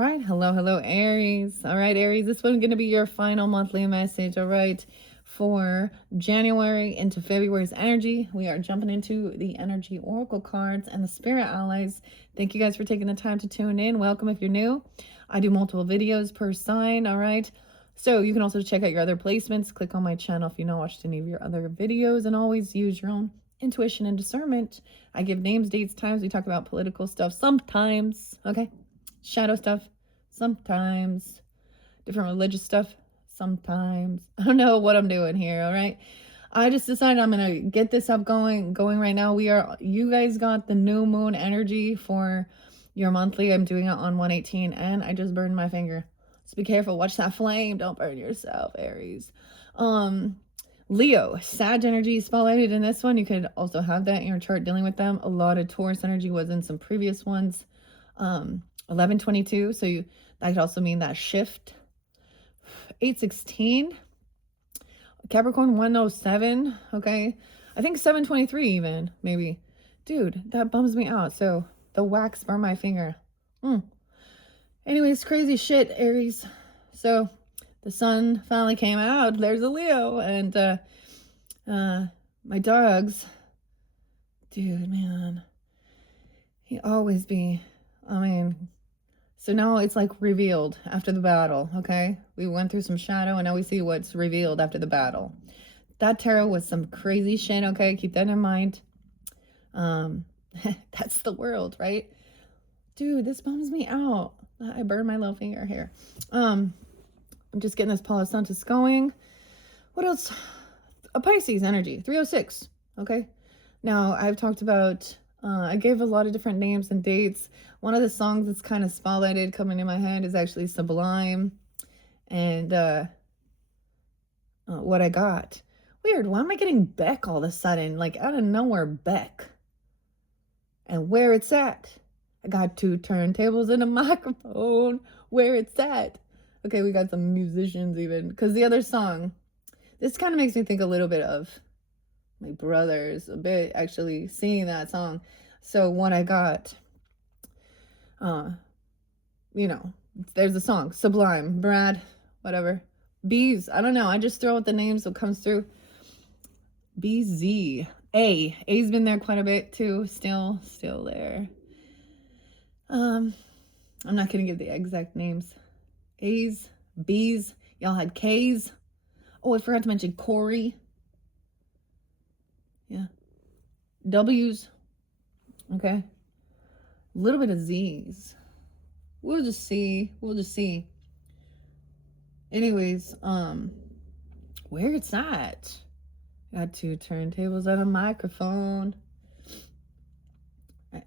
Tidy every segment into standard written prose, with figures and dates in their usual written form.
right. Hello, Aries. All right, Aries, this one's going to be your final monthly message. All right. For January into February's energy, we are jumping into the energy oracle cards and the spirit allies. Thank you guys for taking the time to tune in. Welcome if you're new. I do multiple videos per sign. All right. So you can also check out your other placements. Click on my channel if you've not watched any of your other videos, and always use your own intuition and discernment. I give names, dates, times. We talk about political stuff sometimes. Okay. Shadow stuff sometimes, different religious stuff sometimes. I don't know what I'm doing here. All right, I just decided I'm gonna get this up going right now. You guys got the new moon energy for your monthly. I'm doing it on 118 and I just burned my finger, so be careful. Watch that flame, don't burn yourself, Aries. Leo, Sag energy is spotlighted in this one. You could also have that in your chart dealing with them. A lot of Taurus energy was in some previous ones. 1122, so that could also mean that shift. 816, Capricorn 107, okay? I think 723 even, maybe. Dude, that bums me out. So the wax burned my finger. Anyways, crazy shit, Aries. So the sun finally came out. There's a Leo. And my dogs, dude, man, he always be, so now it's like revealed after the battle, okay? We went through some shadow and now we see what's revealed after the battle. That tarot was some crazy shit, okay? Keep that in mind. That's the world, right? Dude, this bums me out. I burned my little finger here. I'm just getting this Palo Santos going. What else? A Pisces energy, 306, okay? Now, I've talked about, I gave a lot of different names and dates. One of the songs that's kind of spotlighted coming in my head is actually Sublime. And What I Got. Weird, why am I getting Beck all of a sudden? Like, out of nowhere, Beck. And Where It's At. I got 2 turntables and a microphone. Where It's At. Okay, we got some musicians even. Because the other song, this kind of makes me think a little bit of my brothers, a bit actually singing that song. So What I Got, there's the song Sublime, Brad, whatever. Bees, I don't know, I just throw out the names that comes through. BZ, A's been there quite a bit too, still there. I'm not gonna give the exact names. A's, B's, y'all had K's. Oh, I forgot to mention Corey. Yeah. W's. Okay. A little bit of Z's. We'll just see. Anyways, Where It's At. Got 2 turntables and a microphone.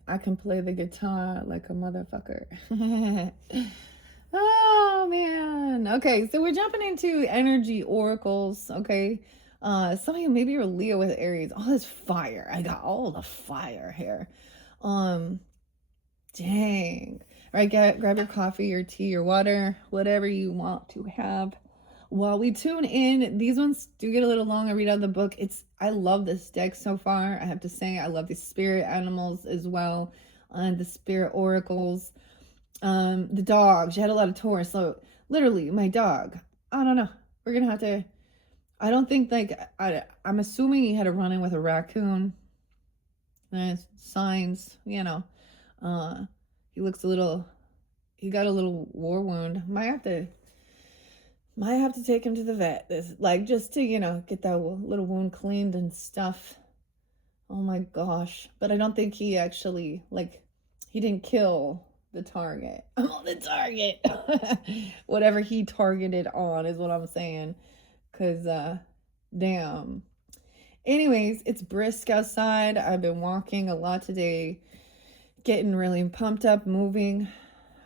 I can play the guitar like a motherfucker. Oh, man. Okay, so we're jumping into energy oracles, okay? Some of you, maybe you're Leo with Aries. All this fire. I got all the fire here. Dang. All right, grab your coffee, your tea, your water, whatever you want to have. While we tune in, these ones do get a little long. I read out the book. I love this deck so far. I have to say, I love the spirit animals as well, and the spirit oracles. The dogs. You had a lot of Taurus, so literally, my dog. I don't know. We're gonna have to. I don't think I'm assuming he had a run-in with a raccoon. Signs, he looks he got a little war wound. Might have to take him to the vet. Just to, get that little wound cleaned and stuff. Oh my gosh. But I don't think he actually, he didn't kill the target. I'm on the target. Whatever he targeted on is what I'm saying. Because, damn. Anyways, it's brisk outside. I've been walking a lot today. Getting really pumped up, moving.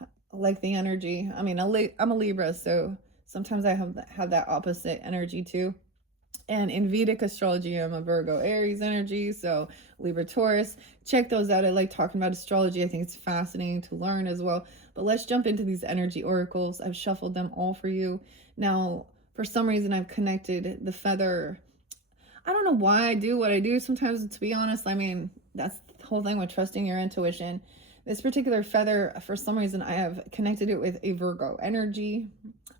I like the energy. I'm a Libra, so sometimes I have that opposite energy too. And in Vedic astrology, I'm a Virgo Aries energy, so Libra Taurus. Check those out. I like talking about astrology. I think it's fascinating to learn as well. But let's jump into these energy oracles. I've shuffled them all for you. Now, for some reason, I've connected the feather. I don't know why I do what I do sometimes, to be honest. That's the whole thing with trusting your intuition. This particular feather, for some reason, I have connected it with a Virgo energy.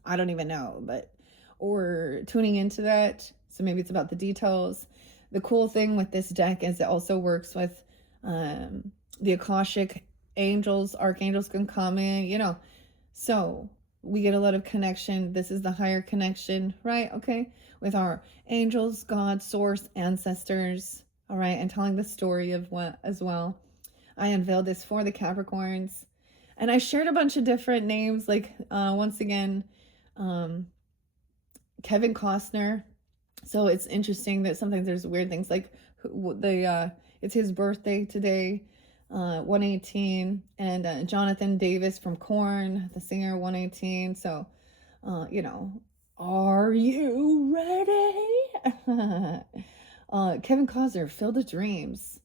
I don't even know, but, or tuning into that. So maybe it's about the details. The cool thing with this deck is it also works with the Akashic angels, archangels can come in, you know. So we get a lot of connection. This is the higher connection, right? Okay. With our angels, God, source, ancestors. All right. And telling the story of what as well. I unveiled this for the Capricorns. And I shared a bunch of different names. Like, once again, Kevin Costner. So it's interesting that sometimes there's weird things like it's his birthday today, 118, and Jonathan Davis from Korn, the singer, 118. So, you know, are you ready? Kevin Costner, Field of Dreams,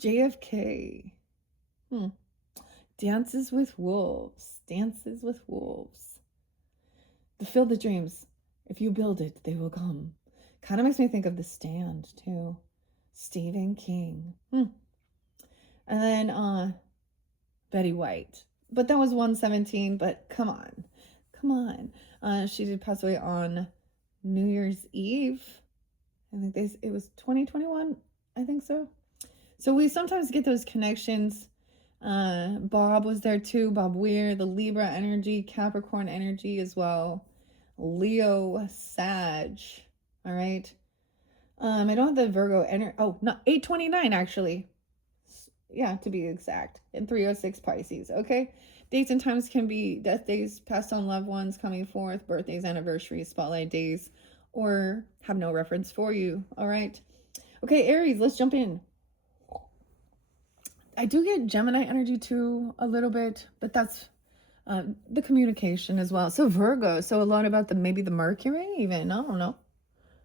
JFK, Dances with Wolves, The Field of Dreams. If you build it, they will come. Kind of makes me think of The Stand, too. Stephen King. And then Betty White. But that was 117, but come on. She did pass away on New Year's Eve. I think it was 2021. I think so. So we sometimes get those connections. Bob was there too. Bob Weir, the Libra energy, Capricorn energy as well. Leo, Sag. All right. I don't have the Virgo energy. Oh, not 829 actually. Yeah, to be exact. And 306 Pisces. Okay. Dates and times can be death days, passed on loved ones coming forth, birthdays, anniversaries, spotlight days, or have no reference for you. All right. Okay, Aries, let's jump in. I do get Gemini energy too a little bit, but that's the communication as well. So Virgo, so a lot about maybe the Mercury even, I don't know.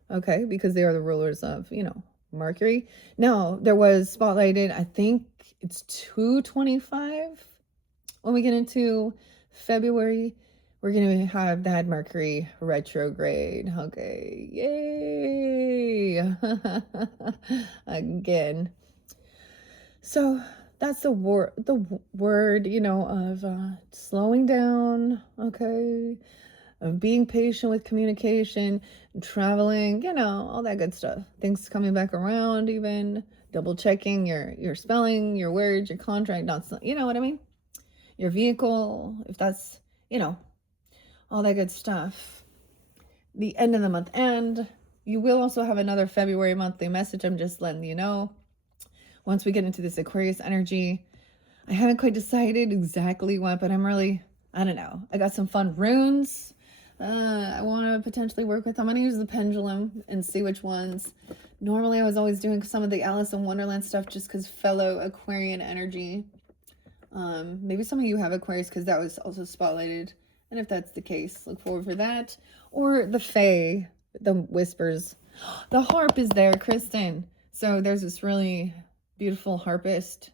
Okay, because they are the rulers of, you know, Mercury. Now, there was spotlighted, I think it's 225. When we get into February, we're going to have that Mercury retrograde. Okay, yay. Again. So that's the word, you know, of slowing down, okay, of being patient with communication, traveling, you know, all that good stuff. Things coming back around, even double checking your spelling, your words, your contract, not, you know what I mean? Your vehicle, if that's, you know, all that good stuff. The end of the month end. You will also have another February monthly message. I'm just letting you know. Once we get into this Aquarius energy, I haven't quite decided exactly what, but I'm really, I don't know. I got some fun runes. I want to potentially work with. I'm going to use the pendulum and see which ones. Normally, I was always doing some of the Alice in Wonderland stuff just because fellow Aquarian energy. Maybe some of you have Aquarius because that was also spotlighted. And if that's the case, look forward for that. Or the Fae, the whispers. The harp is there, Kristen. So there's this really beautiful harpist.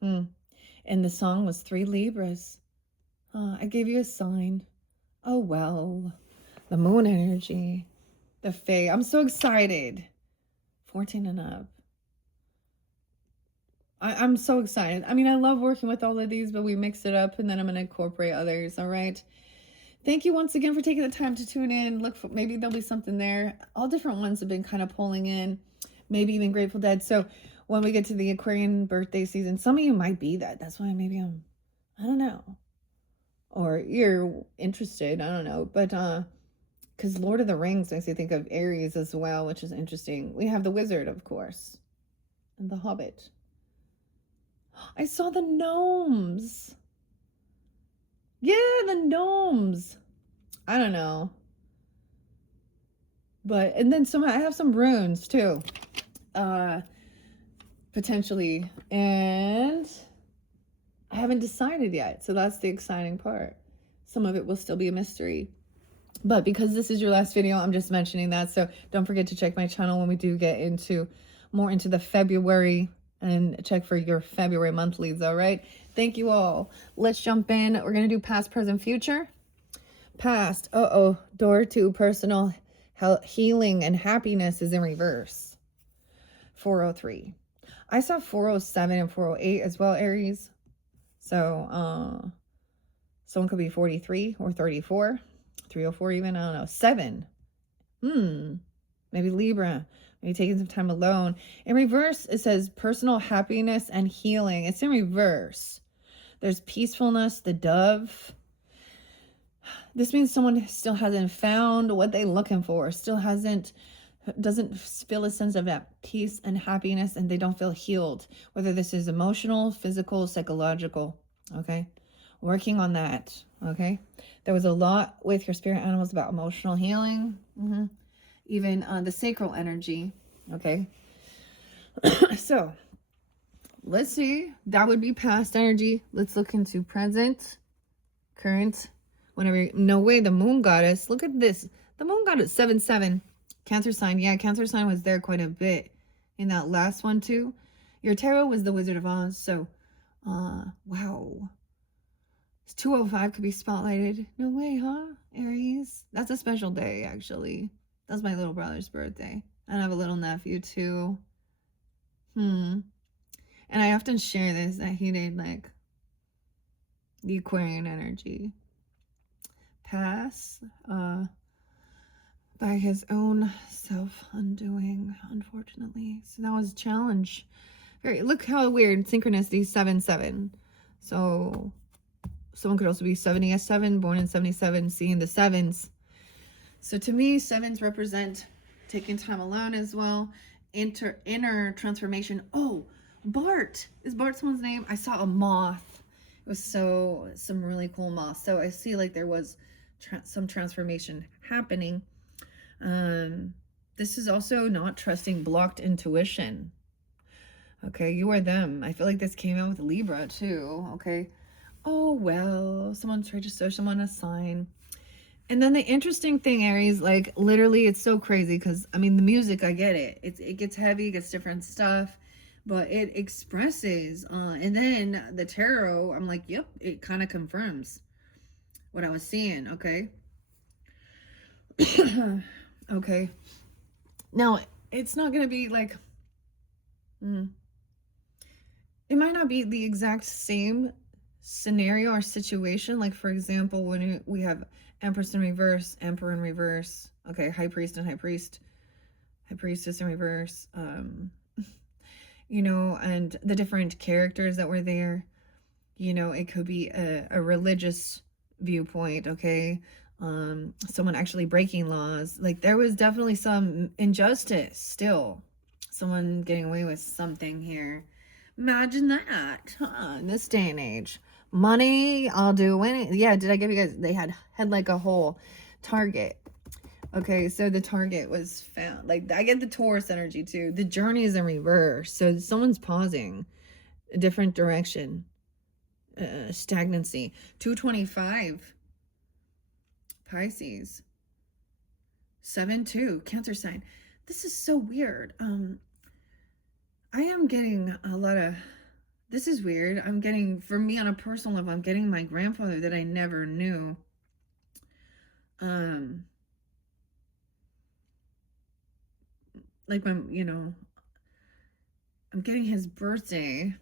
And the song was 3 Libras. I gave you a sign. Oh, well. The moon energy. The Fae. I'm so excited. 14 and up. I'm so excited. I mean, I love working with all of these, but we mix it up and then I'm going to incorporate others. All right. Thank you once again for taking the time to tune in. Look for, maybe there'll be something there. All different ones have been kind of pulling in, maybe even Grateful Dead. So when we get to the Aquarian birthday season, some of you might be that. That's why maybe I don't know. Or you're interested. I don't know. But, because Lord of the Rings makes you think of Aries as well, which is interesting. We have the Wizard, of course, and the Hobbit. I saw the gnomes. Yeah, the gnomes. I don't know. But, and then I have some runes too. Potentially. And I haven't decided yet. So that's the exciting part. Some of it will still be a mystery. But because this is your last video, I'm just mentioning that. So don't forget to check my channel when we do get more into the February, and check for your February monthlies. All right. Thank you all. Let's jump in. We're going to do past, present, future. Past. Door to personal healing and happiness is in reverse. 403. I saw 407 and 408 as well, Aries. So, someone could be 43 or 34, 304 even, I don't know. 7. Maybe Libra. Maybe taking some time alone. In reverse, it says personal happiness and healing. It's in reverse. There's peacefulness, the dove. This means someone still hasn't found what they're looking for, doesn't feel a sense of that peace and happiness, and they don't feel healed, whether this is emotional, physical, psychological. Okay, working on that. Okay, there was a lot with your spirit animals about emotional healing, even the sacral energy. Okay, so let's see, that would be past energy. Let's look into present, current. Whenever, no way, the moon goddess, look at this, the moon goddess 7-7, Cancer sign. Yeah, Cancer sign was there quite a bit in that last one too. Your tarot was the Wizard of Oz. So wow, 205 could be spotlighted. No way, huh, Aries? That's a special day, actually. That's my little brother's birthday. I have a little nephew too. And I often share this, that he did like the Aquarian energy pass by his own self-undoing, unfortunately. So that was a challenge. Look how weird. Synchronicity 7-7. So someone could also be 70-7, born in 77, seeing the sevens. So to me, sevens represent taking time alone as well. Inner transformation. Oh, Bart. Is Bart someone's name? I saw a moth. It was some really cool moth. So I see like there was some transformation happening. This is also not trusting, blocked intuition. Okay, you are them. I feel like this came out with Libra too. Okay. Oh, well, someone tried to show someone a sign. And then the interesting thing, Aries, like literally it's so crazy because, I mean, the music, I get it. It gets heavy, it gets different stuff, but it expresses. And then the tarot, I'm like, yep, it kind of confirms what I was seeing. Okay. Okay. Now, it's not going to be like, it might not be the exact same scenario or situation. Like, for example, when we have Empress in reverse, Emperor in reverse, okay, High Priest and High Priest, High Priestess in reverse, you know, and the different characters that were there, you know, it could be a religious viewpoint, okay, someone actually breaking laws. Like, there was definitely some injustice still, someone getting away with something here. Imagine that, huh, in this day and age. Money, I'll do anything. Yeah, did I give you guys, they had like a whole target. Okay, so the target was found. Like, I get the Taurus energy too. The journey is in reverse. So someone's pausing a different direction. Stagnancy. 225. Pisces. 7-2. Cancer sign. This is so weird. I am getting a lot of, this is weird. I'm getting, for me on a personal level, I'm getting my grandfather that I never knew. Like, you know, I'm getting his birthday.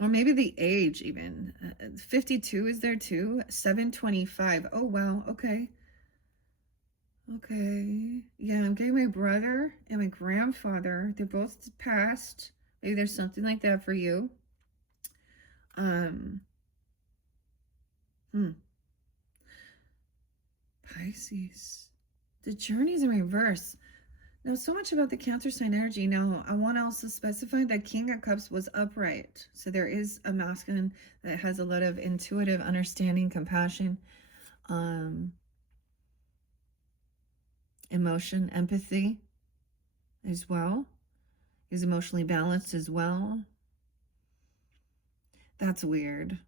Or maybe the age even. 52 is there too. 725. Oh, wow. Okay. Okay. Yeah, I'm getting my brother and my grandfather. They're both passed. Maybe there's something like that for you. Pisces. The journey's in reverse. Now, so much about the Cancer sign energy. Now, I want to also specify that King of Cups was upright. So there is a masculine that has a lot of intuitive understanding, compassion, emotion, empathy as well. He's emotionally balanced as well. That's weird.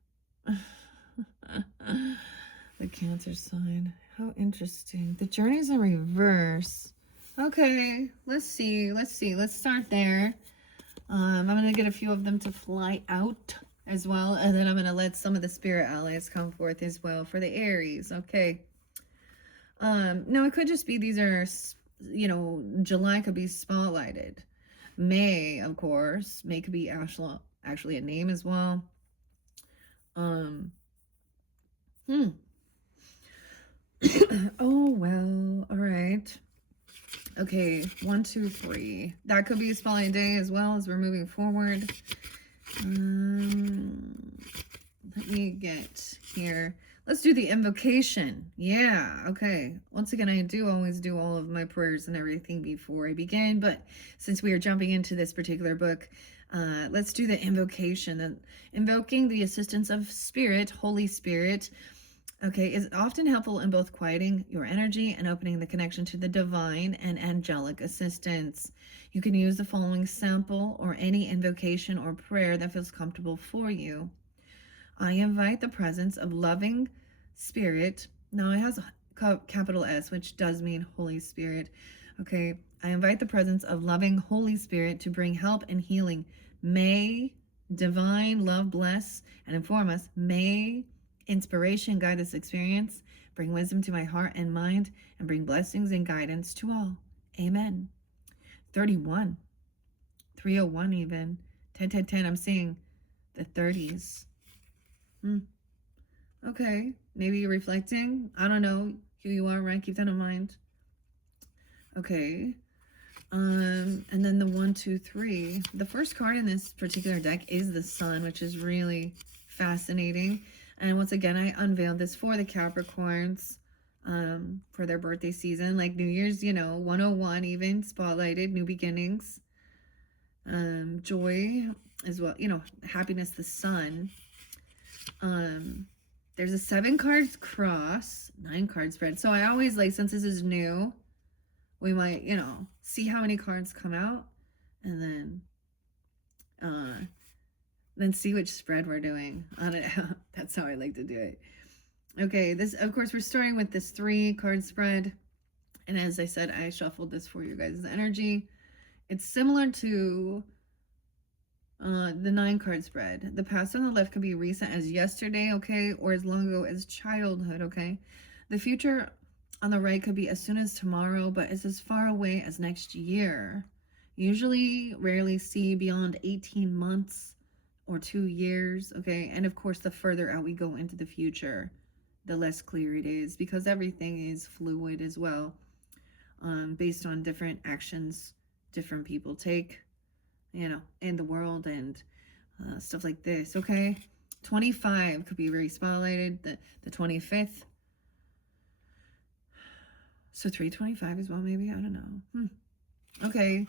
The Cancer sign. How interesting. The journey's in reverse. Okay, let's see. Let's start there. I'm going to get a few of them to fly out as well. And then I'm going to let some of the spirit allies come forth as well for the Aries. Okay. Now it could just be these are, you know, July could be spotlighted. May, of course. May could be actually a name as well. Um, hmm. Oh, well, all right. Okay, 1, 2, 3. That could be a spelling day as well as we're moving forward. Let me get here. Let's do the invocation. Yeah, okay. Once again, I do always do all of my prayers and everything before I begin, but since we are jumping into this particular book, let's do the invocation. Invoking the assistance of Spirit, Holy Spirit, okay, is often helpful in both quieting your energy and opening the connection to the divine and angelic assistance. You can use the following sample or any invocation or prayer that feels comfortable for you. I invite the presence of loving spirit. Now it has a capital S, which does mean Holy Spirit. Okay, I invite the presence of loving Holy Spirit to bring help and healing. May divine love bless and inform us. May inspiration guide this experience, bring wisdom to my heart and mind, and bring blessings and guidance to all. Amen. 31, 301 even, 10, 10, 10. I'm seeing the 30s. Okay, maybe you're reflecting. I don't know who you are, right? Keep that in mind. Okay. And then the 1, 2, 3. The first card in this particular deck is the Sun, which is really fascinating. And once again, I unveiled this for the Capricorns for their birthday season, like New Year's, 101 even, spotlighted, new beginnings. Joy as well, happiness, the Sun. There's a 7 cards cross, 9 card spread. So I always since this is new, we might, see how many cards come out and then see which spread we're doing. I don't know. That's how I like to do it. Okay, this, of course, we're starting with this 3 card spread. And as I said, I shuffled this for you guys' energy. It's similar to the 9 card spread. The past on the left could be recent as yesterday, okay, or as long ago as childhood, okay. The future on the right could be as soon as tomorrow, but it's as far away as next year. Usually, rarely see beyond 18 months or 2 years, okay. And of course, the further out we go into the future, the less clear it is, because everything is fluid as well, based on different actions different people take, in the world and stuff like this, okay? 25 could be very spotlighted, the 25th. So 325 as well, maybe, I don't know. Okay,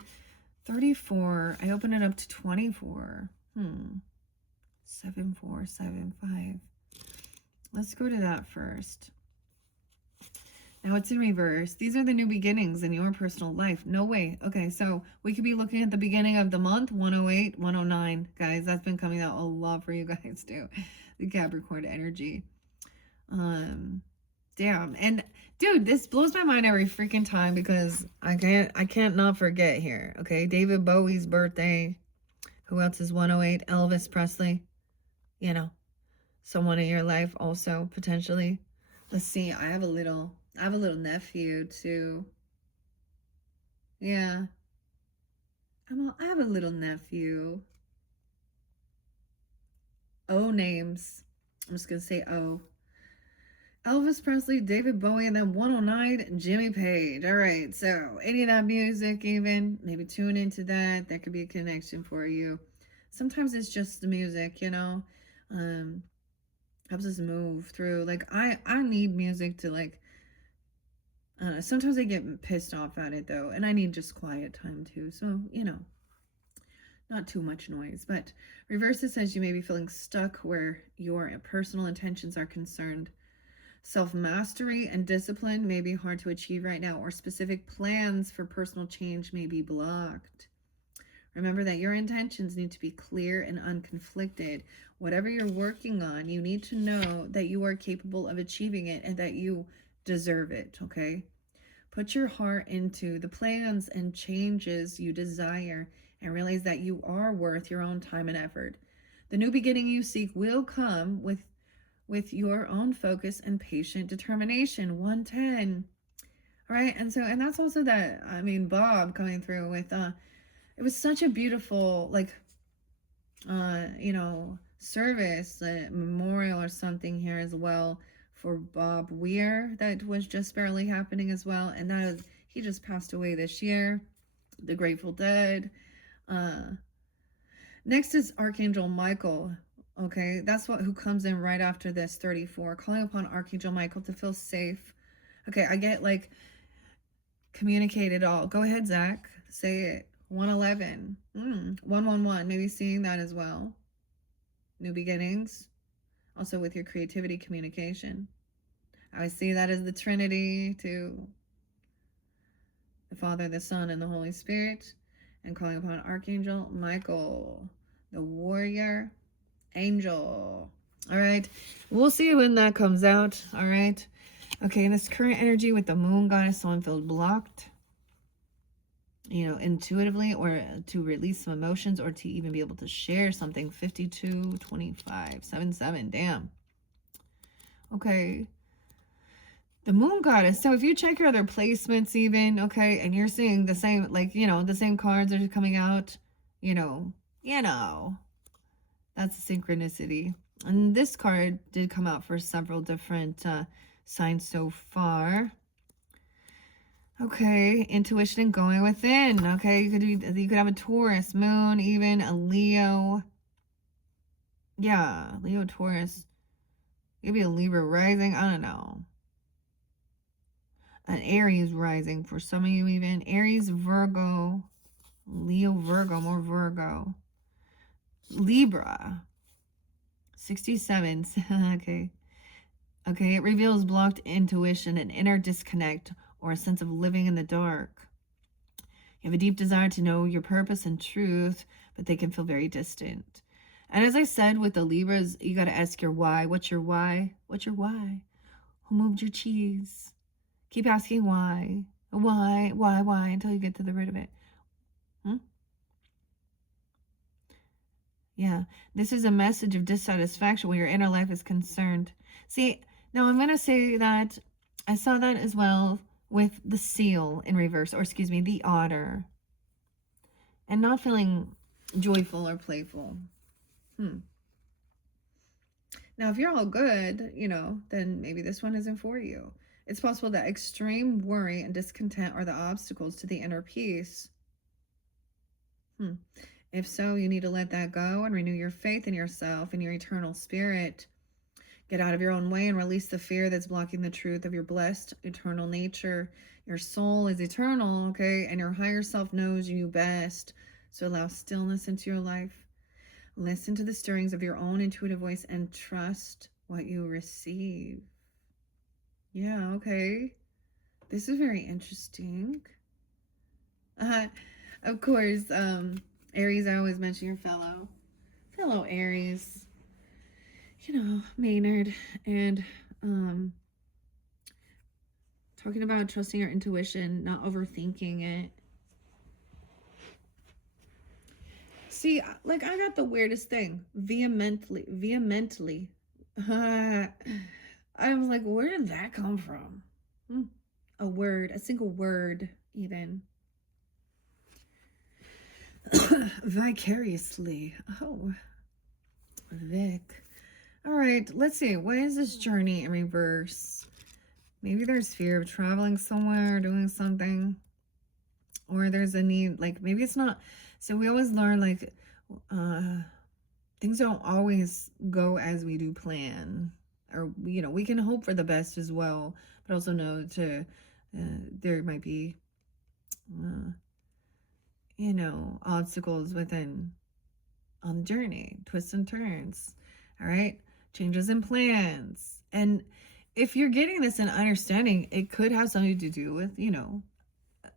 34, I open it up to 24. 7475. Let's go to that first. Now it's in reverse. These are the new beginnings in your personal life. No way. Okay, so we could be looking at the beginning of the month, 108, 109. Guys, that's been coming out a lot for you guys too. The Capricorn energy. Damn. And dude, this blows my mind every freaking time because I can't not forget here. Okay, David Bowie's birthday. Who else is 108? Elvis Presley. Someone in your life also potentially. Let's see. I have a little nephew too. Yeah. I have a little nephew. O names. I'm just gonna say O. Elvis Presley, David Bowie, and then 109, Jimmy Page. All right, so any of that music, even maybe tune into that. That could be a connection for you. Sometimes it's just the music, helps us move through. I need music to sometimes I get pissed off at it though, and I need just quiet time too. So, not too much noise. But reverse, it says you may be feeling stuck where your personal intentions are concerned. Self-mastery and discipline may be hard to achieve right now, or specific plans for personal change may be blocked. Remember that your intentions need to be clear and unconflicted. Whatever you're working on, you need to know that you are capable of achieving it and that you deserve it, okay? Put your heart into the plans and changes you desire and realize that you are worth your own time and effort. The new beginning you seek will come with your own focus and patient determination. 110. All right, and that's also that, Bob coming through with it was such a beautiful, like, service, memorial or something here as well for Bob Weir that was just barely happening as well. And that is, he just passed away this year. The Grateful Dead. Next is Archangel Michael. Okay, that's who comes in right after this, 34. Calling upon Archangel Michael to feel safe. Okay, I get like communicate it all. Go ahead, Zach. Say it. 111. 111. Maybe seeing that as well. New beginnings. Also with your creativity communication. I see that as the Trinity too. The Father, the Son, and the Holy Spirit. And calling upon Archangel Michael, the warrior angel. All right. We'll see when that comes out. All right. Okay. And this current energy with the moon goddess, someone feels blocked, intuitively, or to release some emotions, or to even be able to share something. 52, 25, 77. Damn. Okay. The moon goddess. So if you check your other placements even, okay, and you're seeing the same, like, the same cards are coming out, that's a synchronicity. And this card did come out for several different signs so far. Okay, intuition and going within. Okay, you could have a Taurus moon, even a Leo. Yeah, Leo, Taurus. Maybe a Libra rising. I don't know. An Aries rising for some of you even. Aries, Virgo, Leo, Virgo, more Virgo. Libra. 67. Okay. Okay, it reveals blocked intuition, an inner disconnect, or a sense of living in the dark. You have a deep desire to know your purpose and truth, but they can feel very distant. And as I said with the Libras, you got to ask your why. What's your why? What's your why? Who moved your cheese? Keep asking why. Why, until you get to the root of it. Yeah, this is a message of dissatisfaction where your inner life is concerned. See, now I'm going to say that I saw that as well with the seal in reverse, or excuse me, the otter. And not feeling joyful or playful. Now, if you're all good, then maybe this one isn't for you. It's possible that extreme worry and discontent are the obstacles to the inner peace. If so, you need to let that go and renew your faith in yourself and your eternal spirit. Get out of your own way and release the fear that's blocking the truth of your blessed eternal nature. Your soul is eternal, okay? And your higher self knows you best. So allow stillness into your life. Listen to the stirrings of your own intuitive voice and trust what you receive. Yeah, okay. This is very interesting. Of course, Aries, I always mention your fellow Aries. Maynard, and talking about trusting your intuition, not overthinking it. See, like, I got the weirdest thing. Vehemently. I was like, where did that come from? A single word, even. Vicariously. Oh, Vic. All right, let's see. What is this journey in reverse? Maybe there's fear of traveling somewhere, doing something. Or there's a need, like, maybe it's not. So we always learn, like, things don't always go as we do plan. Or, we can hope for the best as well. But also know there might be, obstacles on the journey. Twists and turns. All right? Changes in plans. And if you're getting this and understanding, it could have something to do with,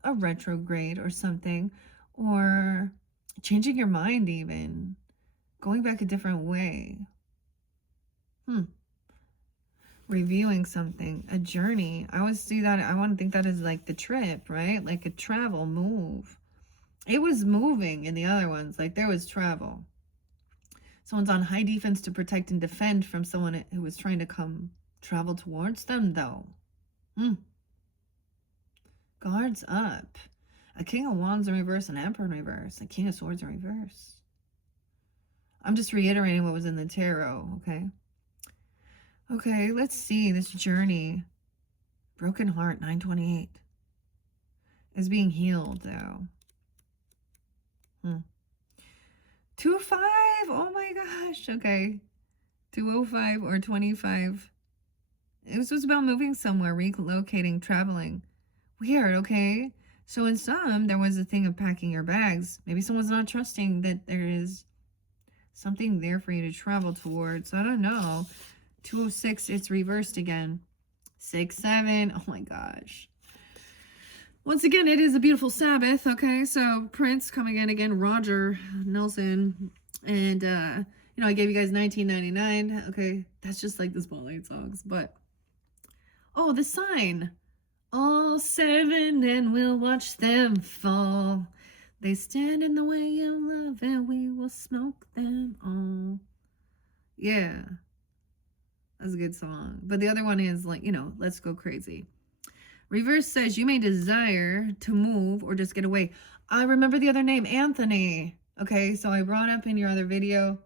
a retrograde or something, or changing your mind, even going back a different way. Reviewing something, a journey. I always see that. I want to think that is like the trip, right? Like a travel move. It was moving in the other ones. Like, there was travel. Someone's on high defense to protect and defend from someone who was trying to travel towards them, though. Guards up. A King of Wands in reverse, an Emperor in reverse, a King of Swords in reverse. I'm just reiterating what was in the tarot, okay? Okay, let's see this journey. Broken heart, 928. Is being healed, though. 2-5. Oh my gosh. Okay. 205 or 25. It was about moving somewhere, relocating, traveling. Weird, okay? So in some, there was a thing of packing your bags. Maybe someone's not trusting that there is something there for you to travel towards. I don't know. 206, it's reversed again. 6-7. Oh my gosh. Once again, it is a beautiful Sabbath, okay? So Prince coming in again, Roger Nelson. And, I gave you guys 1999. Okay, that's just like the Spotlight songs. But, oh, the sign. All 7 and we'll watch them fall. They stand in the way of love and we will smoke them all. Yeah, that's a good song. But the other one is like, Let's Go Crazy. Reverse says you may desire to move or just get away. I remember the other name, Anthony. Okay, so I brought up in your other video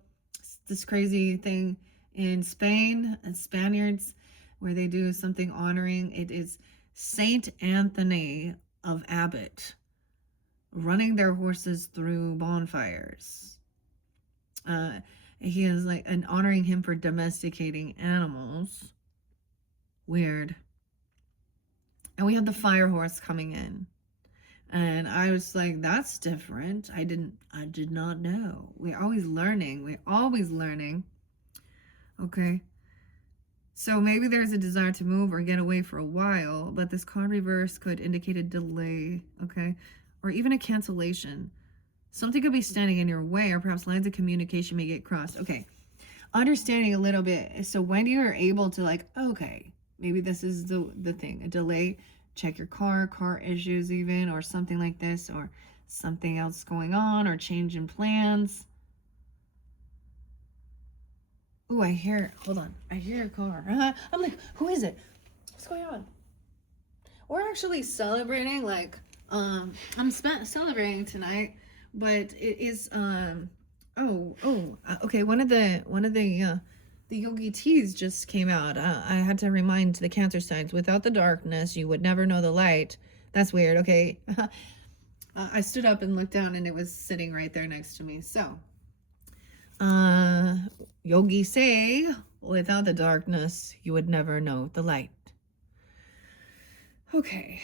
this crazy thing in Spain and Spaniards where they do something honoring. It is Saint Anthony of Abbott running their horses through bonfires. He is like and honoring him for domesticating animals. Weird. And we had the fire horse coming in. And I was like, that's different. I did not know. We're always learning. We're always learning. Okay. So maybe there's a desire to move or get away for a while, but this card reverse could indicate a delay, okay? Or even a cancellation. Something could be standing in your way, or perhaps lines of communication may get crossed. Okay. Understanding a little bit. So when you're able to like, okay, maybe this is the thing, a delay, check your car issues even, or something like this, or something else going on, or change in plans. Ooh, hold on. I hear a car. I'm like, who is it? What's going on? We're actually celebrating, like, I'm celebrating tonight, but it is, okay, one of the Yogi Teas just came out. I had to remind the Cancer signs, without the darkness, you would never know the light. That's weird, okay? I stood up and looked down and it was sitting right there next to me. So, Yogi say, without the darkness, you would never know the light. Okay.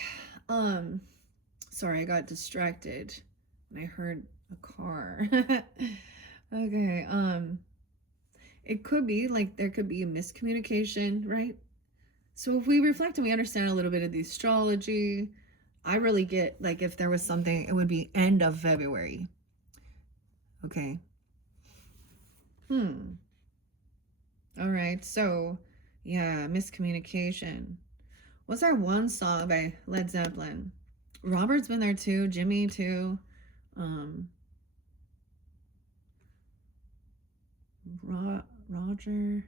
Sorry, I got distracted and I heard a car. Okay. It could be like there could be a miscommunication, right? So if we reflect and we understand a little bit of the astrology, I really get like if there was something, it would be end of February. Okay. All right. So, yeah, miscommunication. What's our one song by Led Zeppelin? Robert's been there too. Jimmy too. Roger.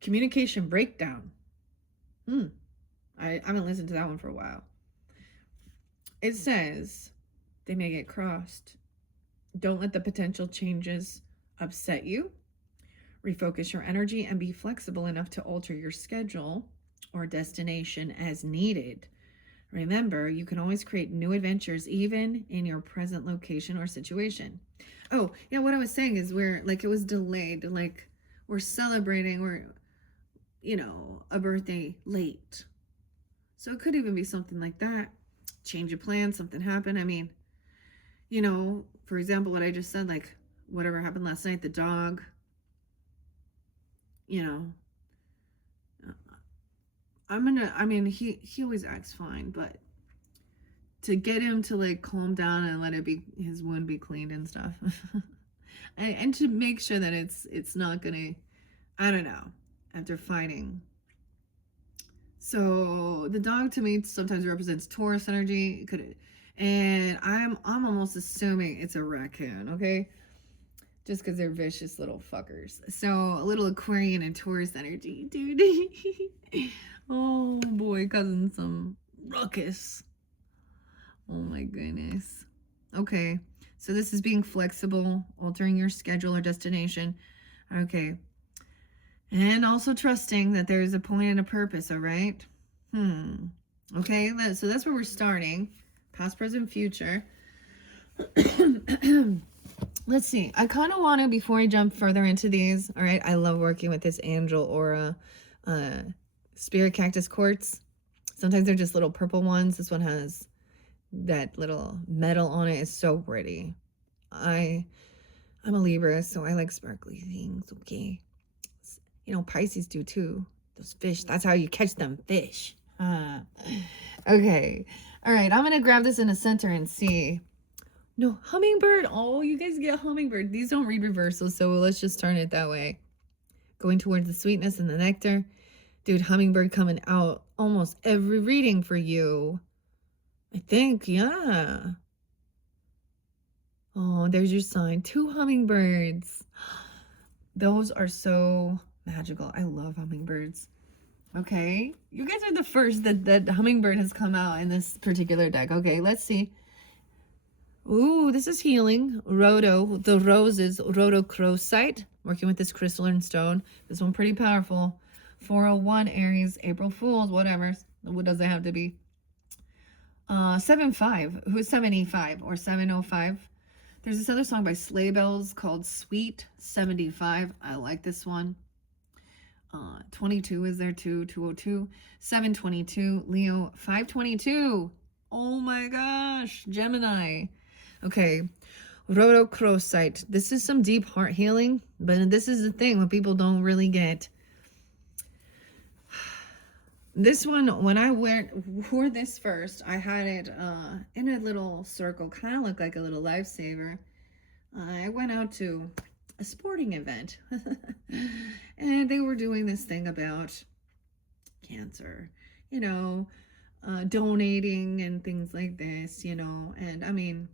Communication breakdown. I haven't listened to that one for a while. It says they may get crossed. Don't let the potential changes upset you. Refocus your energy and be flexible enough to alter your schedule or destination as needed. Remember, you can always create new adventures even in your present location or situation. Oh, yeah, what I was saying is it was delayed. Like, we're celebrating, a birthday late. So it could even be something like that. Change of plans, something happened. I mean, for example, what I just said, like, whatever happened last night, the dog, he always acts fine, but to get him to like calm down and let his wound be cleaned and stuff. and to make sure that it's not gonna, I don't know, after fighting. So the dog to me sometimes represents Taurus energy. And I'm almost assuming it's a raccoon, okay? just because they're vicious little fuckers. So a little Aquarian and Taurus energy, dude. Oh boy, causing some ruckus. Oh my goodness. Okay, so this is being flexible, altering your schedule or destination. Okay, and also trusting that there's a point and a purpose. All right. Okay, so that's where we're starting. Past, present, future. Let's see. I kind of want to, before I jump further into these, all right, I love working with this angel aura spirit cactus quartz. Sometimes they're just little purple ones. This one has that little metal on it. It's so pretty. I'm a Libra, so I like sparkly things, okay? You know, Pisces do too. Those fish, that's how you catch them fish. Okay. All right, I'm going to grab this in the center and see. No, hummingbird. Oh, you guys get hummingbird. These don't read reversals, so let's just turn it that way. Going towards the sweetness and the nectar. Dude, hummingbird coming out almost every reading for you. I think, yeah. Oh, there's your sign. 2 hummingbirds. Those are so magical. I love hummingbirds. Okay. You guys are the first that hummingbird has come out in this particular deck. Okay, let's see. Ooh, this is healing. Rhodo, the roses, rhodochrosite. Working with this crystalline stone. This one pretty powerful. 401 Aries, April Fools, whatever. What does it have to be? 75. Who's 75 or 705? There's this other song by Sleigh Bells called Sweet 75. I like this one. 22 is there too. 202. 722. Leo 522. Oh my gosh. Gemini. Okay, rhodochrosite. This is some deep heart healing, but this is the thing what people don't really get. This one, when I wore this first, I had it in a little circle, kind of looked like a little lifesaver. I went out to a sporting event, and they were doing this thing about cancer, you know, donating and things like this, you know, and I mean,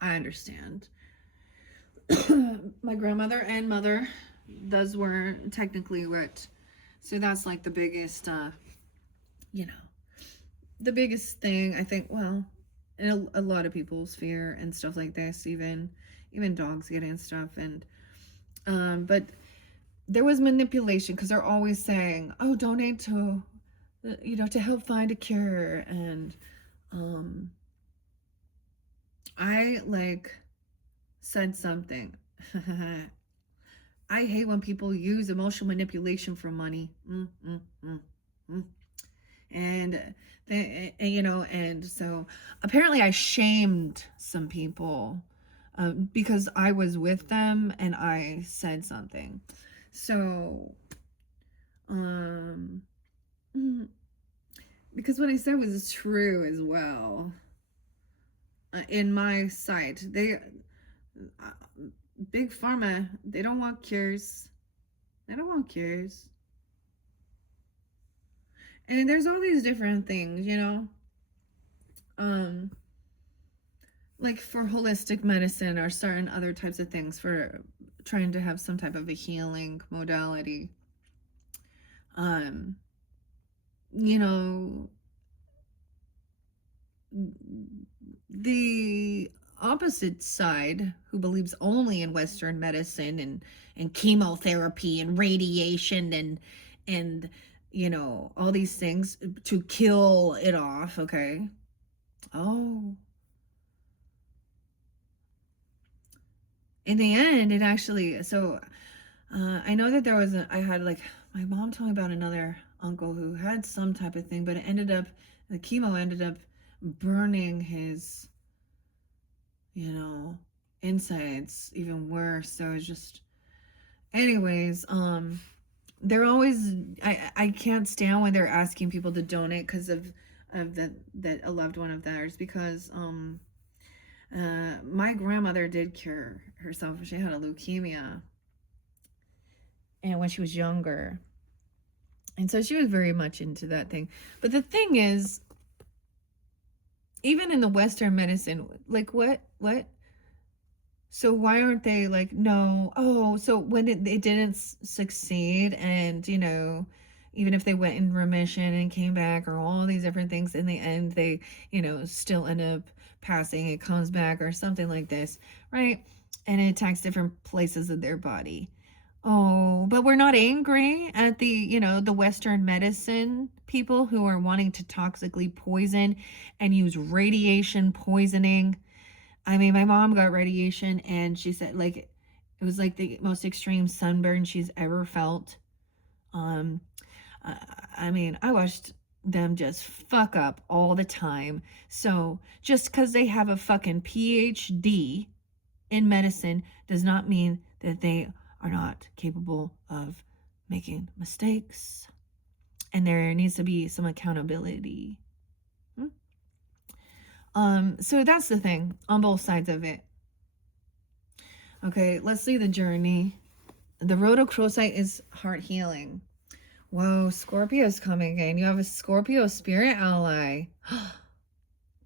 I understand. My grandmother and mother, those were technically what, so that's like the biggest, you know, the biggest thing, I think, well, in a lot of people's fear and stuff like this, even dogs getting stuff, and, but there was manipulation, because they're always saying, oh, donate to, you know, to help find a cure, and, I, like, said something. I hate when people use emotional manipulation for money. And they, you know, and so apparently I shamed some people because I was with them and I said something. So, because what I said was true as well. In my sight, they, Big Pharma, they don't want cures. They don't want cures. And there's all these different things, you know. Like for holistic medicine or certain other types of things for trying to have some type of a healing modality. You know, the opposite side, who believes only in Western medicine and chemotherapy and radiation and you know, all these things to kill it off, okay? Oh. In the end, it actually, so I know that there was, I had like, my mom told me about another uncle who had some type of thing, but it ended up, the chemo ended up burning his, you know, insides even worse. So it's just, anyways, they're always, I can't stand when they're asking people to donate because of that a loved one of theirs, because my grandmother did cure herself. She had a leukemia, and when she was younger, and so she was very much into that thing. But the thing is, even in the Western medicine, like what So why aren't they like, no? Oh, so when it didn't succeed, and even if they went in remission and came back, or all these different things, in the end they, still end up passing. It comes back or something like this, right? And it attacks different places of their body. Oh, but we're not angry at the, the Western medicine people who are wanting to toxically poison and use radiation poisoning. I mean, my mom got radiation and she said like it was like the most extreme sunburn she's ever felt. Um, I mean, I watched them just fuck up all the time. So just because they have a fucking PhD in medicine does not mean that they are not capable of making mistakes. And there needs to be some accountability. So that's the thing on both sides of it. Okay, let's see the journey. The rhodochrosite is heart healing. Whoa, Scorpio's coming in. You have a Scorpio spirit ally.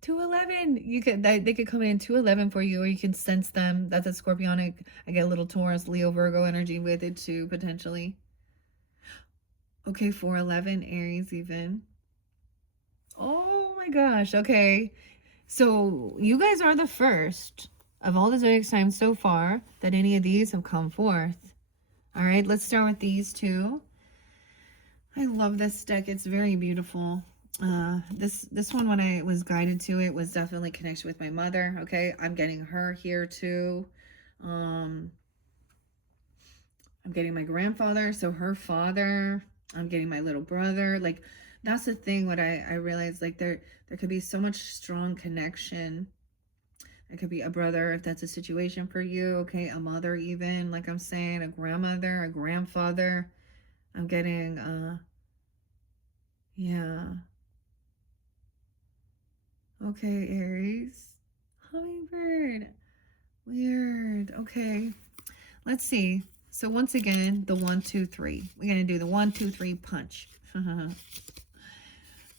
211. They could come in 211 for you, or you can sense them. That's a Scorpionic. I get a little Taurus, Leo, Virgo energy with it too, potentially. Okay, 411, Aries even. Oh my gosh. Okay. So you guys are the first of all the zodiac signs so far that any of these have come forth. All right, let's start with these two. I love this deck. It's very beautiful. This one, when I was guided to it, was definitely connection with my mother. Okay, I'm getting her here too. I'm getting my grandfather, so her father. I'm getting my little brother. Like, that's the thing. What I realized, like, there could be so much strong connection. It could be a brother if that's a situation for you. Okay, a mother even, like I'm saying, a grandmother, a grandfather. I'm getting yeah. Okay, Aries. Hummingbird. Weird. Okay. Let's see. So once again, the 1, 2, 3. We're gonna do the 1, 2, 3 punch. The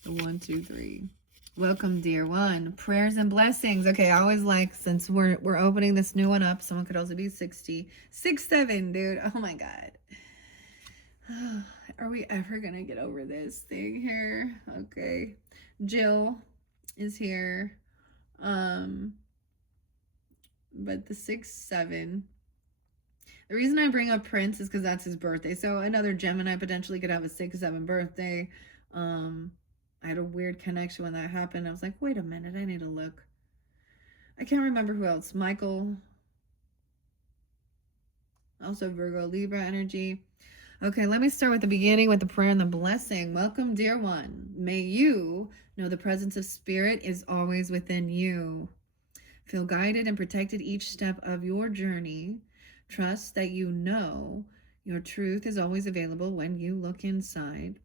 1, 2, 3. Welcome, dear one. Prayers and blessings. Okay, I always like, since we're opening this new one up, someone could also be 60. 6, 7, dude. Oh my god. Are we ever gonna get over this thing here? Okay. Jill is here. But the 6, 7. The reason I bring up Prince is because that's his birthday. So another Gemini potentially could have a 6, 7 birthday. I had a weird connection when that happened. I was like, wait a minute, I need to look. I can't remember who else. Michael. Also Virgo, Libra energy. Okay, let me start with the beginning with the prayer and the blessing. Welcome, dear one. May you know the presence of spirit is always within you. Feel guided and protected each step of your journey. Trust that you know your truth is always available when you look inside.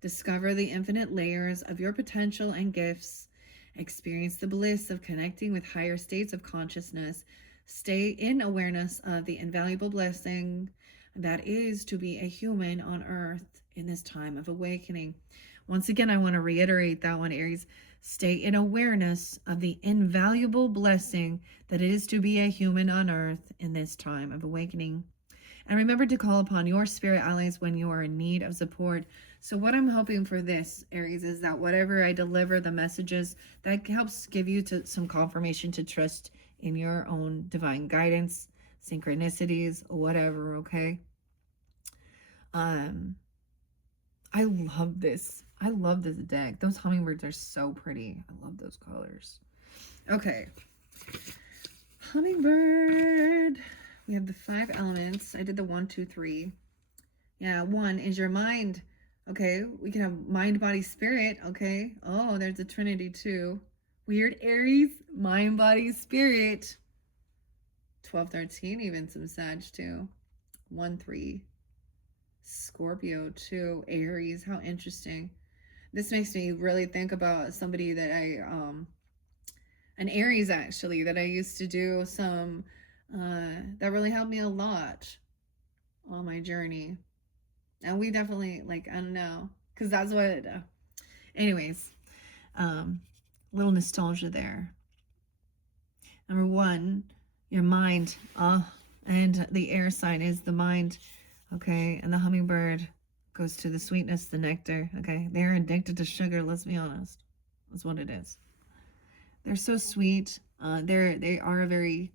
Discover the infinite layers of your potential and gifts. Experience the bliss of connecting with higher states of consciousness. Stay in awareness of the invaluable blessing that is to be a human on earth in this time of awakening. Once again, I want to reiterate that one, Aries. Stay in awareness of the invaluable blessing that it is to be a human on earth in this time of awakening. And remember to call upon your spirit allies when you are in need of support. So what I'm hoping for this, Aries, is that whatever I deliver, the messages, that helps give you some confirmation to trust in your own divine guidance, synchronicities, whatever, okay? I love this. I love this deck. Those hummingbirds are so pretty. I love those colors. Okay. Hummingbird. We have the 5 elements. I did the 1, 2, 3. Yeah, 1 is your mind. Okay, we can have mind, body, spirit. Okay. Oh, there's a trinity too. Weird Aries, mind, body, spirit. 12, 13, even some Sag too. 1, 3. Scorpio too. Aries, how interesting. This makes me really think about somebody that an Aries actually, that I used to do some, that really helped me a lot on my journey. And we definitely, like, I don't know, because that's what, anyways, little nostalgia there. Number 1, your mind. And the air sign is the mind. Okay. And the hummingbird goes to the sweetness, the nectar. Okay. They're addicted to sugar. Let's be honest. That's what it is. They're so sweet. They are a very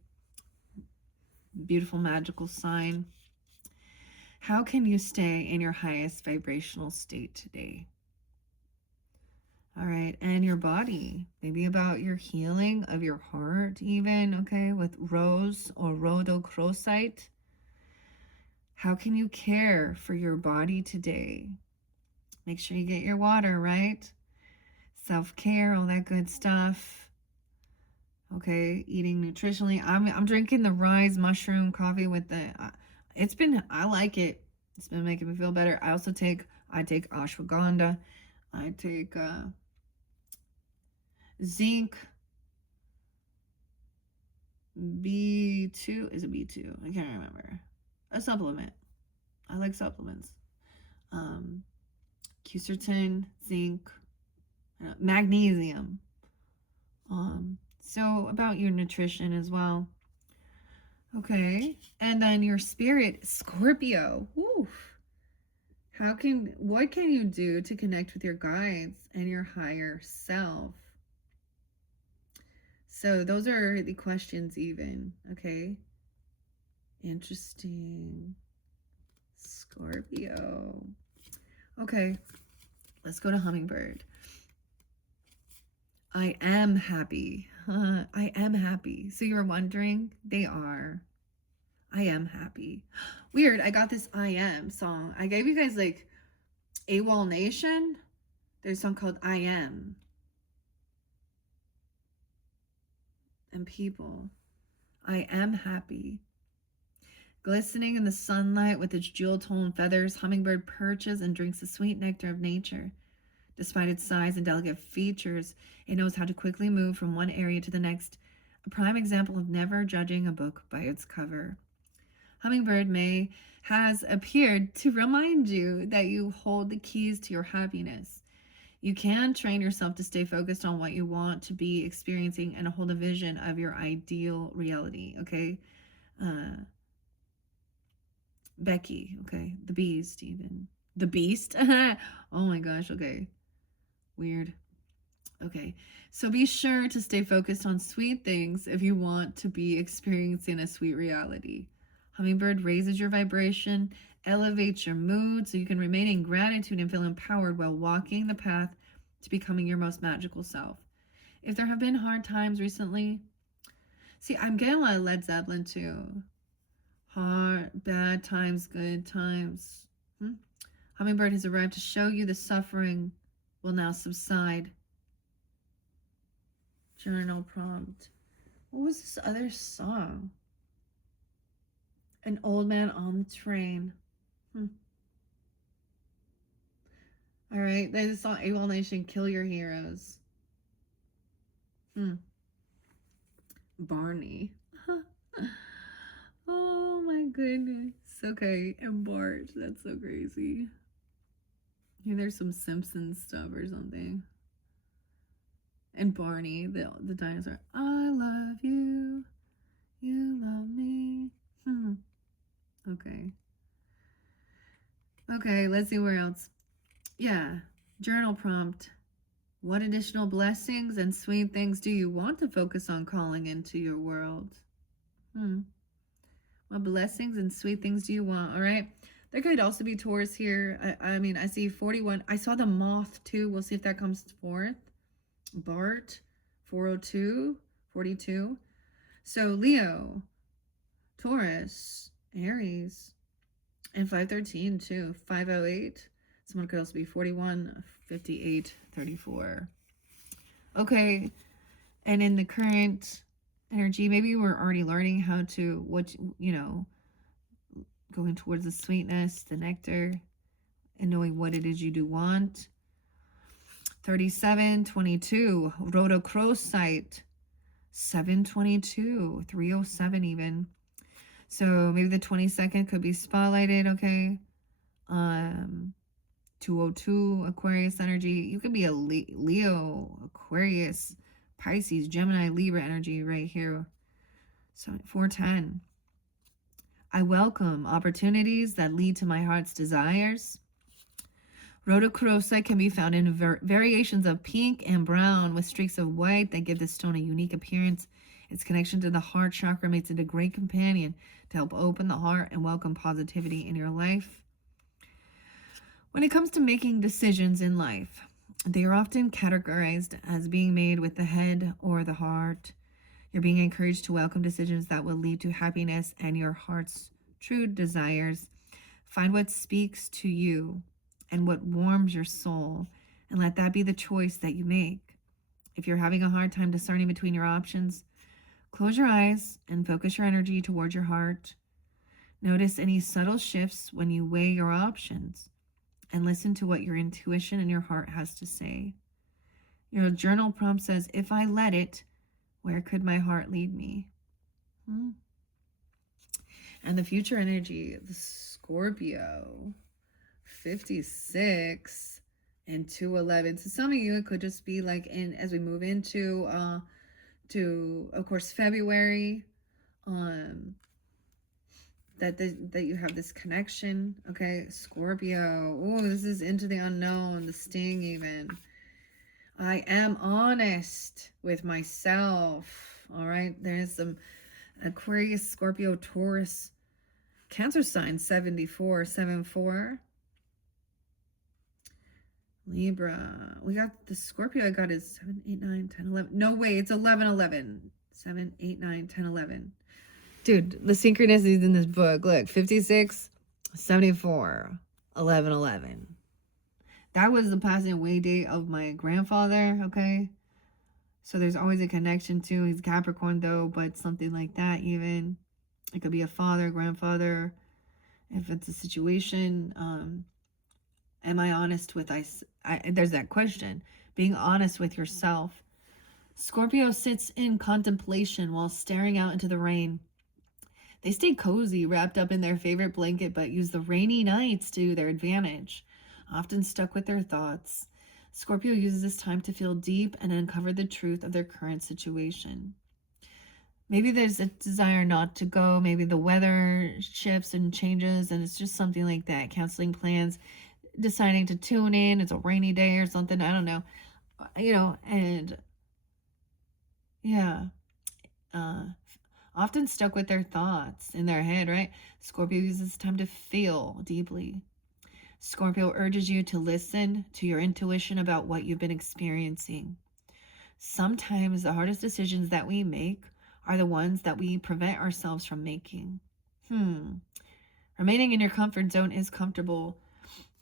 beautiful, magical sign. How can you stay in your highest vibrational state today? All right. And your body, maybe about your healing of your heart, even, okay, with rose or rhodochrosite. How can you care for your body today? Make sure you get your water, right? Self-care, all that good stuff. Okay, eating nutritionally. I'm drinking the Rise mushroom coffee with the I like it. It's been making me feel better. I take ashwagandha. I take zinc, B2. Is it B2? I can't remember. A supplement. I like supplements. Quercetin, zinc, magnesium. So about your nutrition as well. Okay. And then your spirit, Scorpio. Oof. What can you do to connect with your guides and your higher self? So those are the questions even, okay? Interesting. Scorpio. Okay. Let's go to Hummingbird. I am happy. I am happy. So you're wondering? They are. I am happy. Weird. I got this I Am song. I gave you guys like AWOL Nation. There's a song called I Am. And people. I am happy. Glistening in the sunlight with its jewel-toned feathers, hummingbird perches and drinks the sweet nectar of nature. Despite its size and delicate features, it knows how to quickly move from one area to the next, a prime example of never judging a book by its cover. Hummingbird has appeared to remind you that you hold the keys to your happiness. You can train yourself to stay focused on what you want to be experiencing and hold a vision of your ideal reality, okay? Becky, okay? The Beast, even. The Beast? Oh my gosh, okay. Weird. Okay, so be sure to stay focused on sweet things if you want to be experiencing a sweet reality. Hummingbird raises your vibration, elevates your mood so you can remain in gratitude and feel empowered while walking the path to becoming your most magical self. If there have been hard times recently, see, I'm getting a lot of Led Zeppelin too. Hard, bad times, good times. Hummingbird has arrived to show you the suffering will now subside. Journal prompt. What was this other song? An Old Man on the Train. All right, there's a song, AWOL Nation, Kill Your Heroes. Barney. Oh my goodness. Okay, and Bart. That's so crazy. Here, there's some Simpsons stuff or something. And Barney, the dinosaur. I love you. You love me. Okay. Okay, let's see where else. Yeah, journal prompt. What additional blessings and sweet things do you want to focus on calling into your world? What blessings and sweet things do you want? All right. There could also be Taurus here. I mean, I see 41. I saw the moth too. We'll see if that comes forth. Bart, 402, 42. So Leo, Taurus, Aries, and 513 too. 508. Someone could also be 41, 58, 34. Okay. And in the current energy, maybe we're already learning how to, going towards the sweetness, the nectar, and knowing what it is you do want. 37, 22, rhodochrosite, 722, 307 even. So maybe the 22nd could be spotlighted, okay? 202, Aquarius energy. You could be a Leo, Aquarius, Pisces, Gemini, Libra energy right here. So 410. I welcome opportunities that lead to my heart's desires. Rhodochrosite can be found in variations of pink and brown with streaks of white that give the stone a unique appearance. Its connection to the heart chakra makes it a great companion to help open the heart and welcome positivity in your life. When it comes to making decisions in life, they are often categorized as being made with the head or the heart. You're being encouraged to welcome decisions that will lead to happiness and your heart's true desires. Find what speaks to you and what warms your soul, and let that be the choice that you make. If you're having a hard time discerning between your options, close your eyes and focus your energy towards your heart. Notice any subtle shifts when you weigh your options, and listen to what your intuition and your heart has to say. Your journal prompt says, if I let it, where could my heart lead me? And the future energy, the Scorpio, 56 and 211. So some of you, it could just be like as we move into to, of course, February, that you have this connection. Okay, Scorpio. Oh, this is into the unknown, the sting even. I am honest with myself. All right, there's some Aquarius, Scorpio, Taurus, Cancer sign, 74, 74. Libra. We got the Scorpio I got is 7, 8, 9, 10, 11. No way, it's 11, 11. 7, 8, 9, 10, 11. Dude, the synchronicities in this book. Look, 56, 74, 11, 11. That was the passing away date of my grandfather, okay? So there's always a connection to, he's Capricorn though, but something like that even. It could be a father, grandfather. If it's a situation, am I honest with there's that question. Being honest with yourself. Scorpio sits in contemplation while staring out into the rain. They stay cozy, wrapped up in their favorite blanket, but use the rainy nights to their advantage. Often stuck with their thoughts, Scorpio uses this time to feel deep and uncover the truth of their current situation. Maybe there's a desire not to go. Maybe the weather shifts and changes, and it's just something like that. Canceling plans, deciding to tune in. It's a rainy day or something. I don't know. And yeah. Often stuck with their thoughts in their head, right? Scorpio uses this time to feel deeply. Scorpio urges you to listen to your intuition about what you've been experiencing. Sometimes the hardest decisions that we make are the ones that we prevent ourselves from making. Remaining in your comfort zone is comfortable,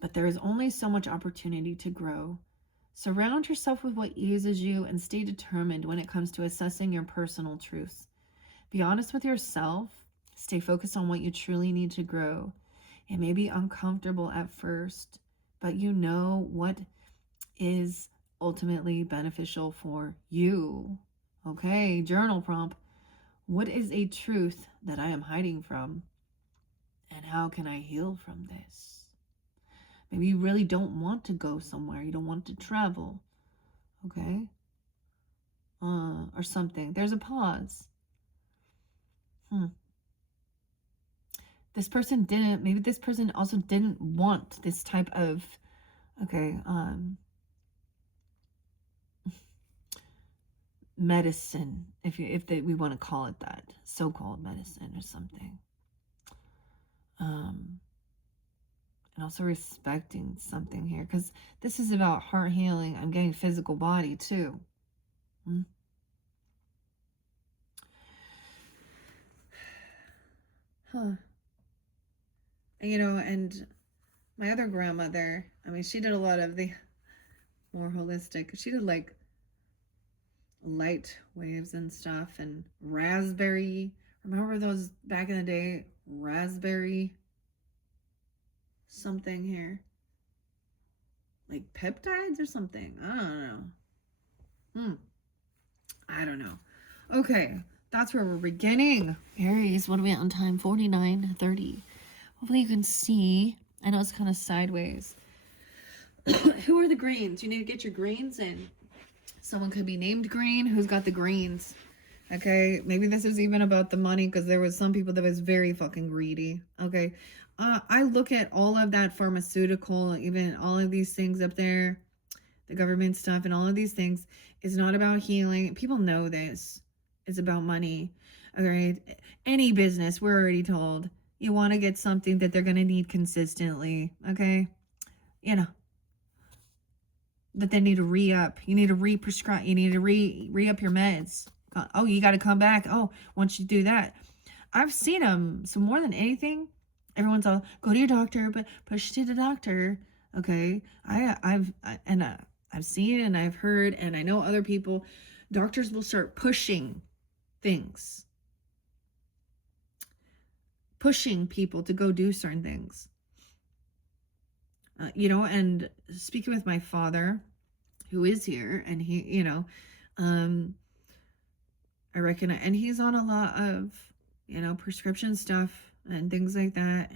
but there is only so much opportunity to grow. Surround yourself with what eases you and stay determined when it comes to assessing your personal truths. Be honest with yourself. Stay focused on what you truly need to grow. It may be uncomfortable at first, but you know what is ultimately beneficial for you. Okay, journal prompt. What is a truth that I am hiding from? And how can I heal from this? Maybe you really don't want to go somewhere. You don't want to travel. Okay? Or something. There's a pause. This person maybe this person also didn't want this type of, medicine, we want to call it that, so-called medicine or something. And also respecting something here, because this is about heart healing. I'm getting physical body too. And my other grandmother, she did a lot of the more holistic. She did like light waves and stuff, and raspberry. Remember those back in the day? Raspberry something here. Like peptides or something. I don't know. I don't know. Okay, that's where we're beginning. Aries, what are we at on time? 49:30. Hopefully you can see. I know it's kind of sideways. Who are the greens? You need to get your greens in. Someone could be named Green. Who's got the greens? Okay, maybe this is even about the money because there was some people that was very fucking greedy. Okay, I look at all of that pharmaceutical, even all of these things up there, the government stuff, and all of these things. It's not about healing. People know this. It's about money. All right, any business, we're already told you want to get something that they're gonna need consistently. Okay, you know that they need to re-up. You need to re-prescribe. You need to re-up your meds. Oh, you got to come back. Oh, once you do that, I've seen them. So more than anything, everyone's all go to your doctor, but push to the doctor. Okay, I've seen and I've heard and I know other people. Doctors will start pushing things, pushing people to go do certain things. And speaking with my father, who is here, and um, I reckon, and he's on a lot of, prescription stuff and things like that.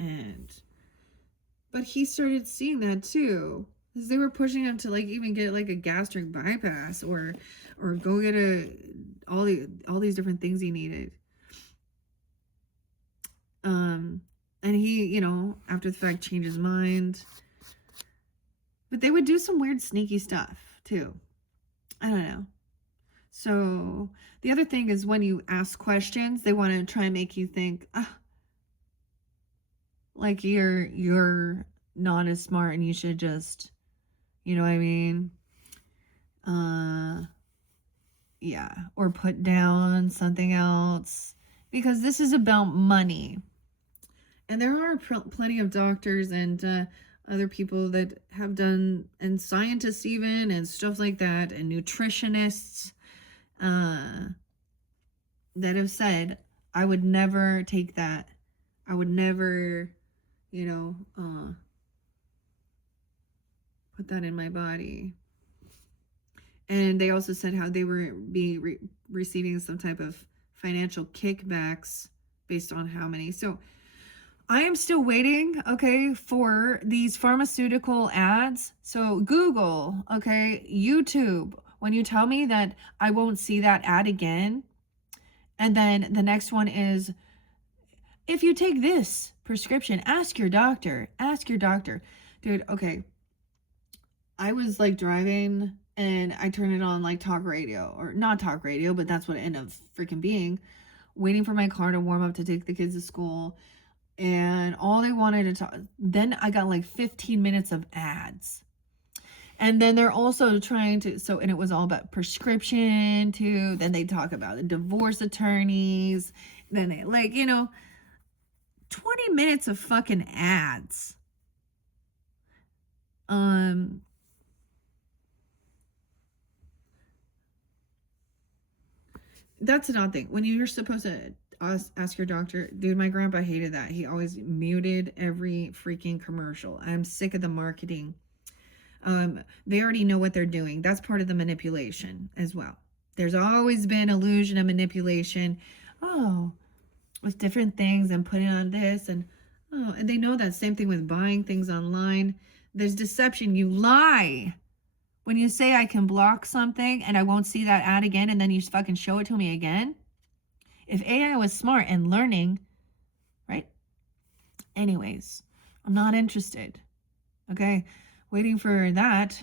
But he started seeing that too. Because they were pushing him to like even get like a gastric bypass or go get all these different things he needed. And he, after the fact changed his mind. But they would do some weird sneaky stuff too. I don't know. So the other thing is when you ask questions, they want to try and make you think, like you're not as smart and you should just, you know what I mean? Yeah, or put down something else because this is about money. And there are plenty of doctors and other people that have done, and scientists even, and stuff like that, and nutritionists that have said, I would never take that. I would never, put that in my body. And they also said how they were receiving some type of financial kickbacks based on how many. So I am still waiting, okay, for these pharmaceutical ads. So Google, okay, YouTube, when you tell me that I won't see that ad again, and then the next one is, if you take this prescription, ask your doctor. Ask your doctor. Dude, okay. I was like driving and I turned it on like talk radio, or not talk radio, but that's what it ended up freaking being. Waiting for my car to warm up to take the kids to school. And all they wanted to talk, then I got like 15 minutes of ads. And then they're also trying to, and it was all about prescription too. Then they talk about the divorce attorneys. Then they 20 minutes of fucking ads. That's another thing. When you're supposed to ask your doctor, dude, my grandpa hated that. He always muted every freaking commercial. I'm sick of the marketing. They already know what they're doing. That's part of the manipulation as well. There's always been illusion of manipulation. Oh, with different things and putting on this and they know that. Same thing with buying things online. There's deception. You lie. When you say I can block something and I won't see that ad again and then you fucking show it to me again. If AI was smart and learning, right? Anyways, I'm not interested. Okay, waiting for that.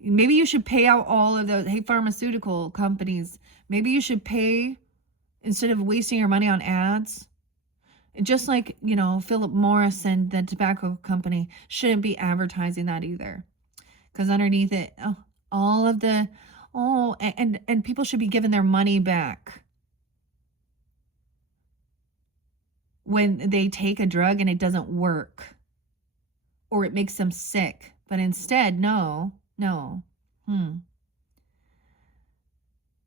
Maybe you should pay out all of those, hey, pharmaceutical companies. Maybe you should pay instead of wasting your money on ads. Just like, Philip Morris and the tobacco company shouldn't be advertising that either. Because underneath it, all of the, and people should be given their money back when they take a drug and it doesn't work or it makes them sick. But instead, no.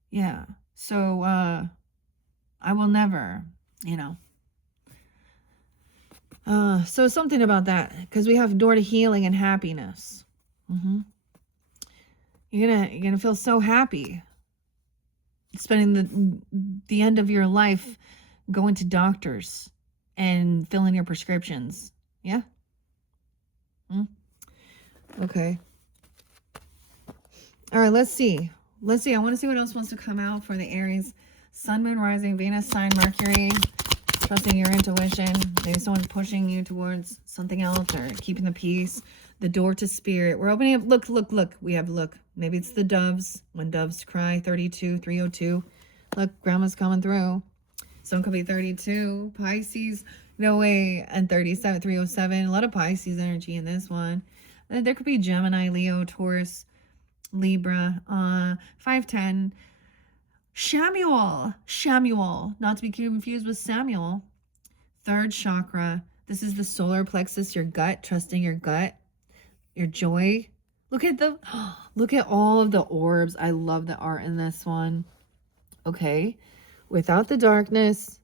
Yeah. So I will never, so something about that, because we have door to healing and happiness. You're gonna feel so happy spending the end of your life going to doctors and filling your prescriptions. Yeah. Okay. All right, let's see. I want to see what else wants to come out for the Aries. Sun, Moon, Rising, Venus, sign, Mercury. Trusting your intuition. Maybe someone's pushing you towards something else or keeping the peace. The door to spirit. We're opening up. Look, look, look. We have look. Maybe it's the doves. When doves cry. 32, 302. Look, grandma's coming through. Someone could be 32. Pisces. No way. And 37, 307. A lot of Pisces energy in this one. There could be Gemini, Leo, Taurus, Libra. 510. Shamuel, not to be confused with Samuel. Third chakra. This is the solar plexus, your gut, trusting your gut, your joy. Look at all of the orbs. I love the art in this one. Okay. Without the darkness,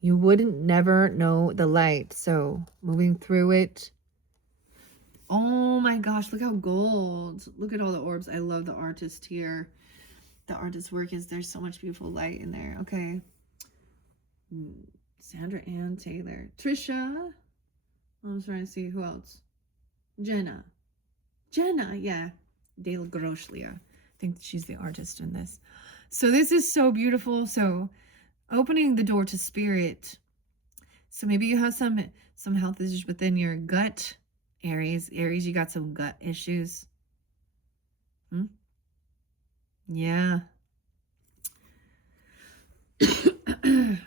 you wouldn't never know the light. So moving through it. Oh my gosh, look how gold. Look at all the orbs. I love the artist here. The artist's work is there's so much beautiful light in there. Okay. Sandra Ann Taylor. Trisha. I'm trying to see who else. Jenna, yeah. Dale Groschlia. I think she's the artist in this. So this is so beautiful. So opening the door to spirit. So maybe you have some health issues within your gut. Aries, you got some gut issues. Yeah. I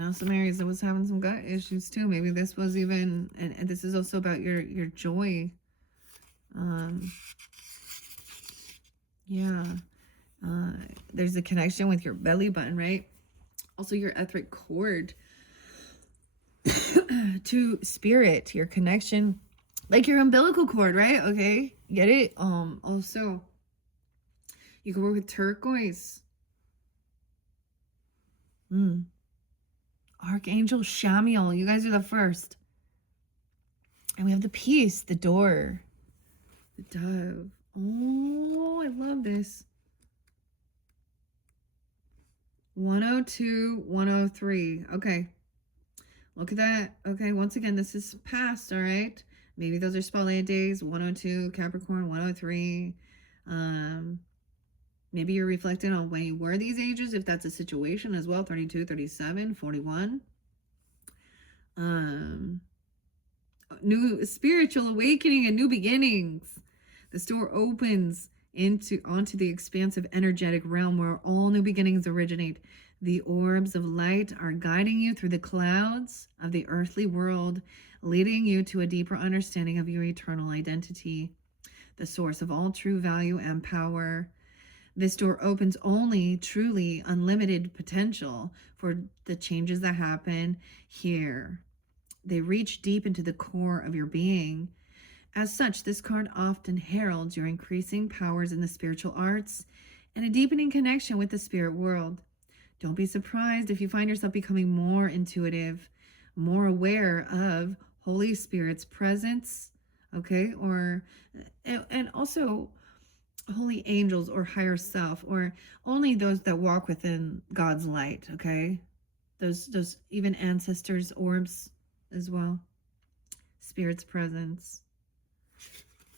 know some Aries that was having some gut issues too. Maybe this was even, and this is also about your joy. Yeah. There's a connection with your belly button, right? Also your etheric cord to spirit, your connection, like your umbilical cord, right? Okay, get it? Also, you can work with turquoise. Archangel Shamiel, you guys are the first. And we have the peace, the door, the dove. Oh, I love this. 102, 103. Okay. Look at that. Okay, once again, this is past, all right? Maybe those are spotlight days. 102, Capricorn, 103. Maybe you're reflecting on when you were these ages, if that's a situation as well. 32, 37, 41. New spiritual awakening and new beginnings. This door opens onto the expansive energetic realm where all new beginnings originate. The orbs of light are guiding you through the clouds of the earthly world, leading you to a deeper understanding of your eternal identity, the source of all true value and power. This door opens only truly unlimited potential for the changes that happen here. They reach deep into the core of your being. As such, this card often heralds your increasing powers in the spiritual arts and a deepening connection with the spirit world. Don't be surprised if you find yourself becoming more intuitive, more aware of Holy Spirit's presence, okay? And also holy angels or higher self, or only those that walk within God's light, okay? Those even ancestors' orbs as well. Spirit's presence.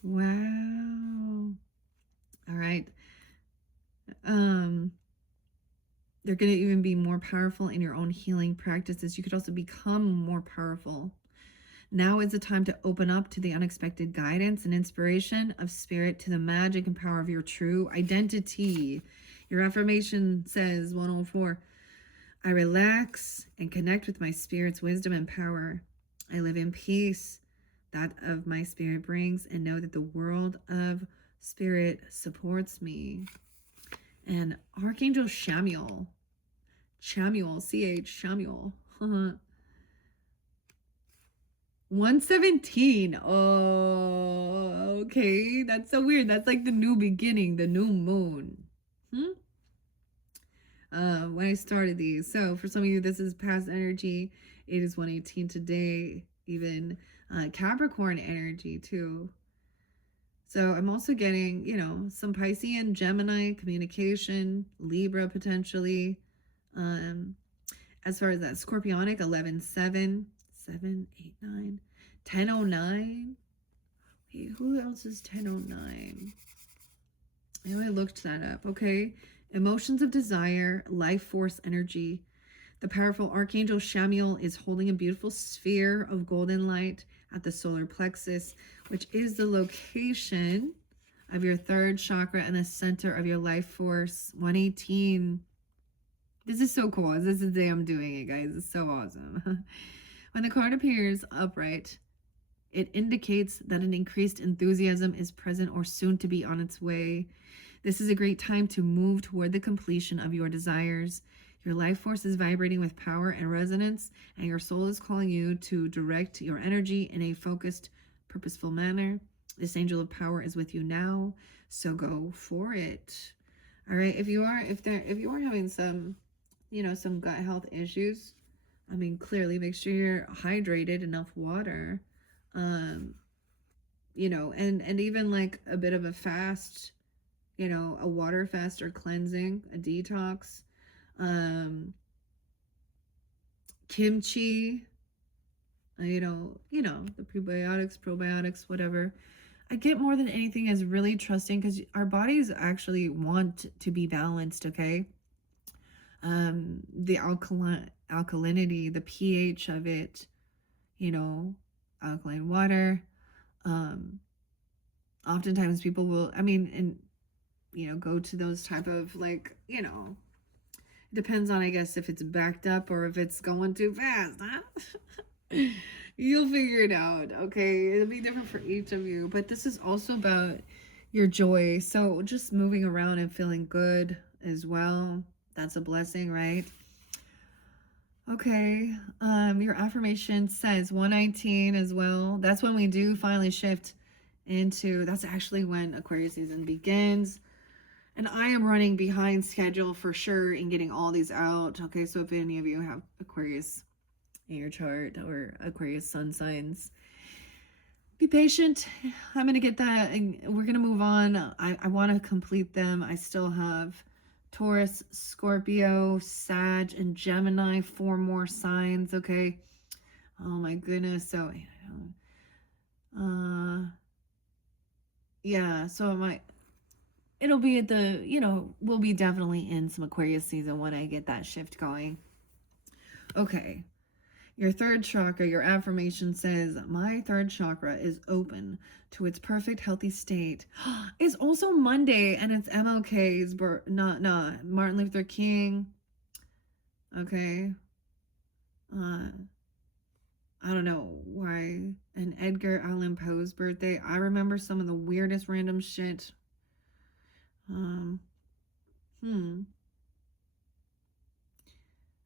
Wow. All right. They're going to even be more powerful in your own healing practices. You could also become more powerful. Now is the time to open up to the unexpected guidance and inspiration of spirit, to the magic and power of your true identity. Your affirmation says, 104, I relax and connect with my spirit's wisdom and power. I live in peace that of my spirit brings, and know that the world of spirit supports me. And Archangel Shamuel, C-H, Shamuel. 117. Oh, okay. That's so weird. That's like the new beginning, the new moon. When I started these. So for some of you, this is past energy. It is 118 today. Even Capricorn energy too. So I'm also getting, some Piscean, Gemini communication, Libra potentially. As far as that Scorpionic, 11, 7, 7, 8, 9, 1009. Wait, who else is 1009? I looked that up. Okay. Emotions of desire, life force energy. The powerful Archangel Shamiel is holding a beautiful sphere of golden light at the solar plexus, which is the location of your third chakra and the center of your life force. 118. This is so cool. This is the day I'm doing it, guys. It's so awesome. When the card appears upright, it indicates that an increased enthusiasm is present or soon to be on its way. This is a great time to move toward the completion of your desires. Your life force is vibrating with power and resonance, and your soul is calling you to direct your energy in a focused, purposeful manner. This angel of power is with you now, so go for it. All right, if you are having some, some gut health issues, I mean, clearly make sure you're hydrated, enough water, and even like a bit of a fast, a water fast or cleansing, a detox, kimchi, the prebiotics, probiotics, whatever. I get more than anything is really trusting, because our bodies actually want to be balanced, okay? The alkalinity, the pH of it, alkaline water. Oftentimes people will, go to those type of depends on, I guess, if it's backed up or if it's going too fast, huh? You'll figure it out, okay? It'll be different for each of you, but this is also about your joy. So just moving around and feeling good as well. That's a blessing, right? Okay. Your affirmation says 119 as well. That's when we do finally shift into, that's actually when Aquarius season begins. And I am running behind schedule for sure in getting all these out. Okay, so if any of you have Aquarius in your chart or Aquarius sun signs, be patient. I'm going to get that and we're going to move on. I want to complete them. I still have Taurus, Scorpio, Sag, and Gemini, 4 more signs. Okay. Oh my goodness. So, yeah, so it'll be at the, we'll be definitely in some Aquarius season when I get that shift going. Okay. Your third chakra, your affirmation says, my third chakra is open to its perfect healthy state. It's also Monday and it's MLK's not Martin Luther King. Okay. I don't know why. And Edgar Allan Poe's birthday. I remember some of the weirdest random shit.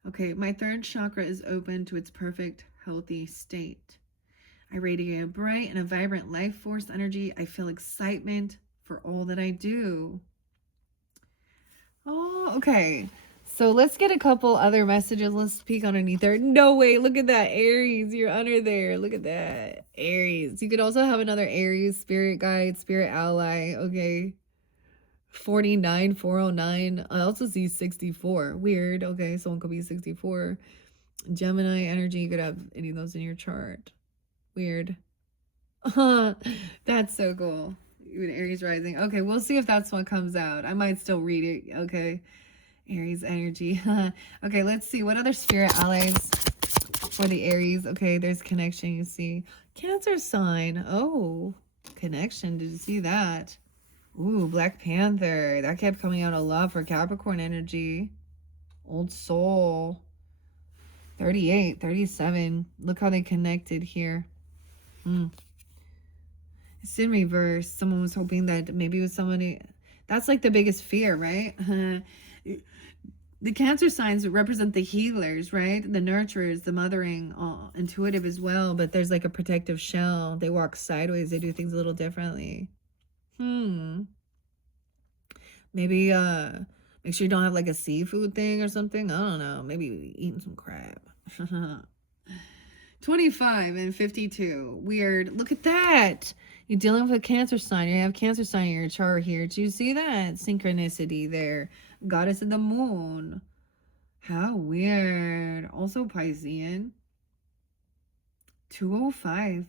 Okay, my third chakra is open to its perfect, healthy state. I radiate a bright and a vibrant life force energy. I feel excitement for all that I do. Oh, okay. So let's get a couple other messages. Let's peek underneath there. No way. Look at that. Aries, you're under there. Look at that. Aries. You could also have another Aries spirit guide, spirit ally. Okay. 49, 409. I also see 64. Weird. Okay, someone could be 64. Gemini energy, you could have any of those in your chart. Weird. That's so cool. Even Aries rising. Okay, we'll see if that's what comes out. I might still read it. Okay. Aries energy. Okay, let's see. What other spirit allies for the Aries? Okay, there's connection, you see. Cancer sign. Oh, connection. Did you see that? Ooh, Black Panther. That kept coming out a lot for Capricorn energy. Old Soul. 38, 37. Look how they connected here. It's in reverse. Someone was hoping that maybe it was somebody. That's like the biggest fear, right? The Cancer signs represent the healers, right? The nurturers, the mothering, intuitive as well. But there's like a protective shell. They walk sideways. They do things a little differently. Maybe make sure you don't have like a seafood thing or something. I don't know. Maybe eating some crab. 25 and 52. Weird. Look at that. You're dealing with a Cancer sign. You have Cancer sign in your chart here. Do you see that? Synchronicity there. Goddess of the moon. How weird. Also Piscean. 205.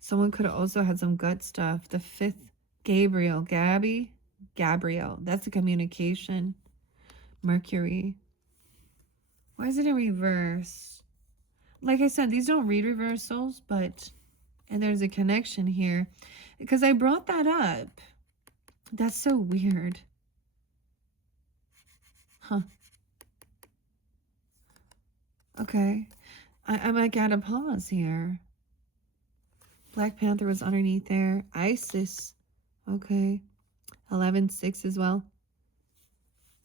Someone could have also had some gut stuff. The 5th Gabriel. That's a communication. Mercury. Why is it in reverse? Like I said, these don't read reversals, but, and there's a connection here because I brought that up. That's so weird. Huh. Okay. I might gotta pause here. Black Panther was underneath there. Isis. Okay. 11-6 as well.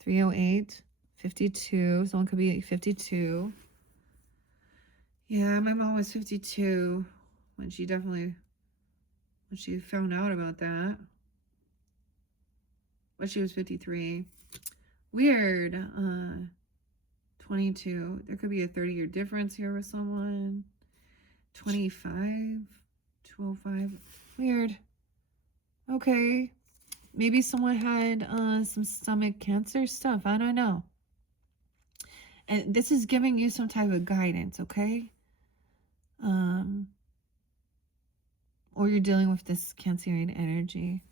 308. 52. Someone could be 52. Yeah, my mom was 52 when she found out about that. But she was 53. Weird. 22. There could be a 30-year difference here with someone. 25. 205. Weird. Okay. Maybe someone had some stomach cancer stuff. I don't know. And this is giving you some type of guidance, okay? Or you're dealing with this Cancerian energy.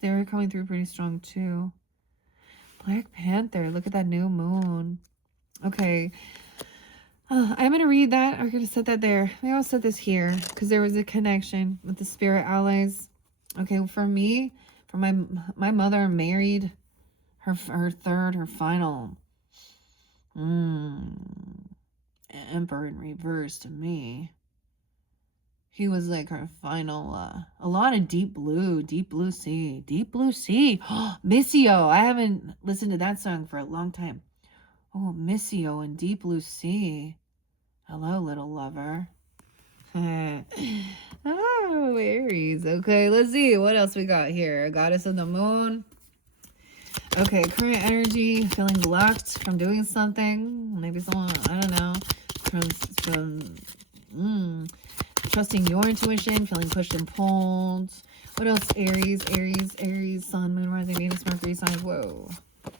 They're coming through pretty strong too. Black Panther, look at that new moon. Okay. I'm going to read that. I'm going to set that there. Maybe I'll set this here because there was a connection with the spirit allies. Okay, for me, for my mother married her final emperor in reverse to me. He was like her final, a lot of deep blue sea. Missio. I haven't listened to that song for a long time. Oh, Missio and Deep Blue Sea. Hello, little lover. Oh, Aries. Okay, let's see. What else we got here? Goddess of the Moon. Okay, current energy. Feeling blocked from doing something. Maybe someone, I don't know. Trusting your intuition. Feeling pushed and pulled. What else? Aries, Sun, Moon, Rising, Venus, Mercury, signs. Whoa.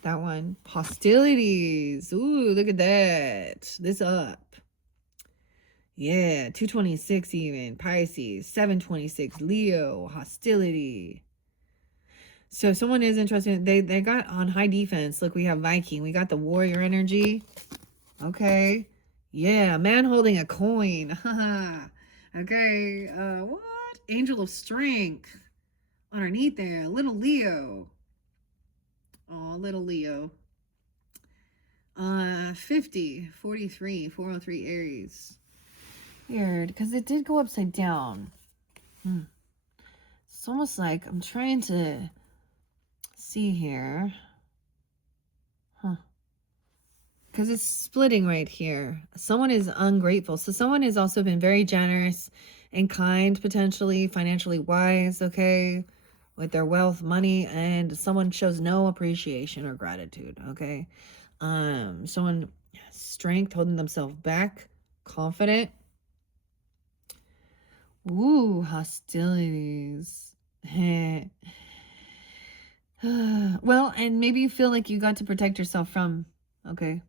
That one. Hostilities. Ooh, look at that. This up. Yeah, 226 even. Pisces. 726. Leo. Hostility. So if someone is interested, they got on high defense. Look, we have Viking. We got the warrior energy. Okay. Yeah, man holding a coin. Okay. What? Angel of strength. Underneath there. Little Leo. Oh, little Leo. 50, 43, 403 Aries. Weird, because it did go upside down. It's almost like I'm trying to see here. Because it's splitting right here. Someone is ungrateful. So someone has also been very generous and kind, potentially, financially wise, okay, with their wealth, money, and someone shows no appreciation or gratitude, okay? Someone strength, holding themselves back, confident. Ooh, hostilities. Well, and maybe you feel like you got to protect yourself from, okay,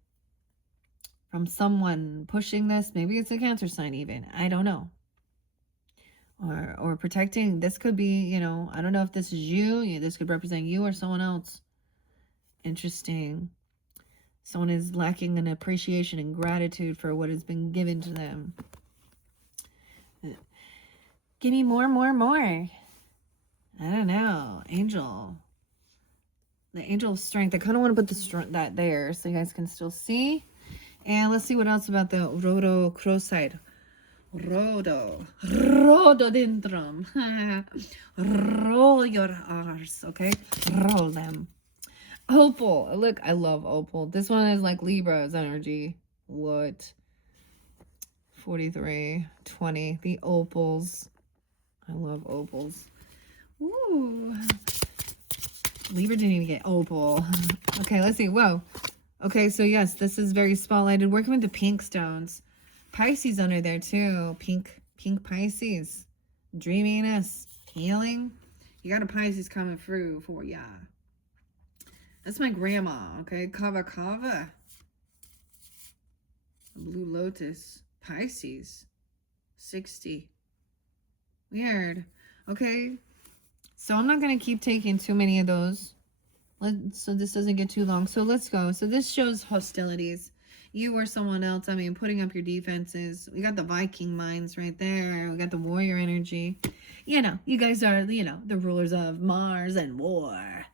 from someone pushing this. Maybe it's a Cancer sign even. I don't know. Or protecting. This could be, you know, I don't know if this is you. This could represent you or someone else. Interesting. Someone is lacking an appreciation and gratitude for what has been given to them. Give me more. I don't know. Angel. The angel of strength. I kind of want to put that there so you guys can still see. And let's see what else about the rhodochrosite. Rhododendron. Roll your R's, okay? Roll them. Opal. Look, I love opal. This one is like Libra's energy. What? 43, 20. The opals. I love opals. Ooh. Libra didn't even get opal. Okay, let's see. Whoa. Okay, so yes, this is very spotlighted. Working with the pink stones. Pisces under there too. Pink Pisces. Dreaminess. Healing. You got a Pisces coming through for ya. That's my grandma, okay? Kava. Blue Lotus. Pisces. 60. Weird. Okay. So I'm not going to keep taking too many of those. So this doesn't get too long. So let's go. So this shows hostilities. You or someone else, I mean, putting up your defenses. We got the Viking minds right there. We got the warrior energy. You know, you guys are, you know, the rulers of Mars and war.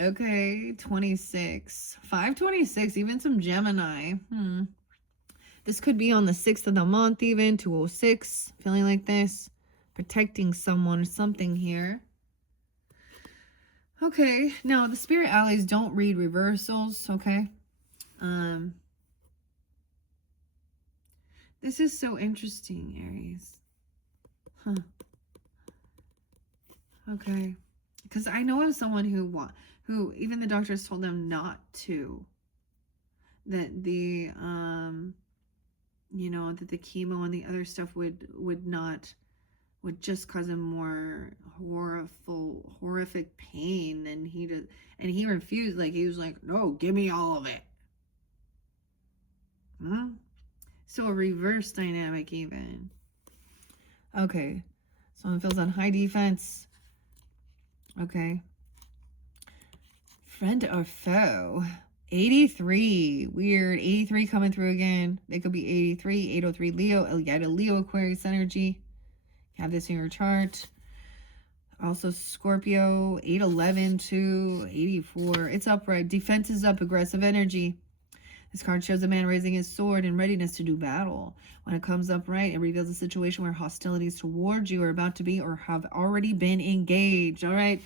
Okay, 26. 526, even some Gemini. This could be on the 6th of the month, even 206. Feeling like this. Protecting someone or something here. Okay, now the spirit allies don't read reversals, okay? This is so interesting, Aries. Huh. Okay. Because I know of someone who even the doctors told them not to. That the you know, that the chemo and the other stuff would just cause him more horrific pain, and he refused. Like, he was like, no, give me all of it. So a reverse dynamic even. Okay, someone feels on high defense. Okay, friend or foe. 83, weird. 83 coming through again. They could be 83, 803 Leo. You got a Leo Aquarius energy. Have this in your chart. Also Scorpio, 811 to 84. It's upright. Defense is up. Aggressive energy. This card shows a man raising his sword in readiness to do battle. When it comes upright, it reveals a situation where hostilities towards you are about to be or have already been engaged. All right.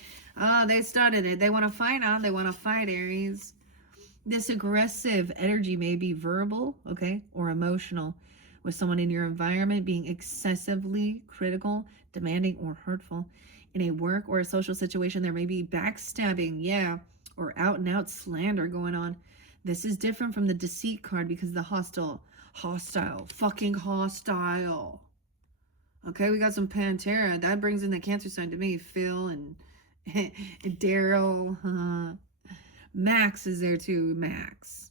They started it. They want to fight on. They want to fight, Aries. This aggressive energy may be verbal, okay, or emotional, with someone in your environment being excessively critical, demanding, or hurtful. In a work or a social situation, there may be backstabbing, yeah, or out and out slander going on. This is different from the deceit card because the fucking hostile. Okay, we got some Pantera. That brings in the Cancer sign to me. Phil and Daryl. Max is there too. Max.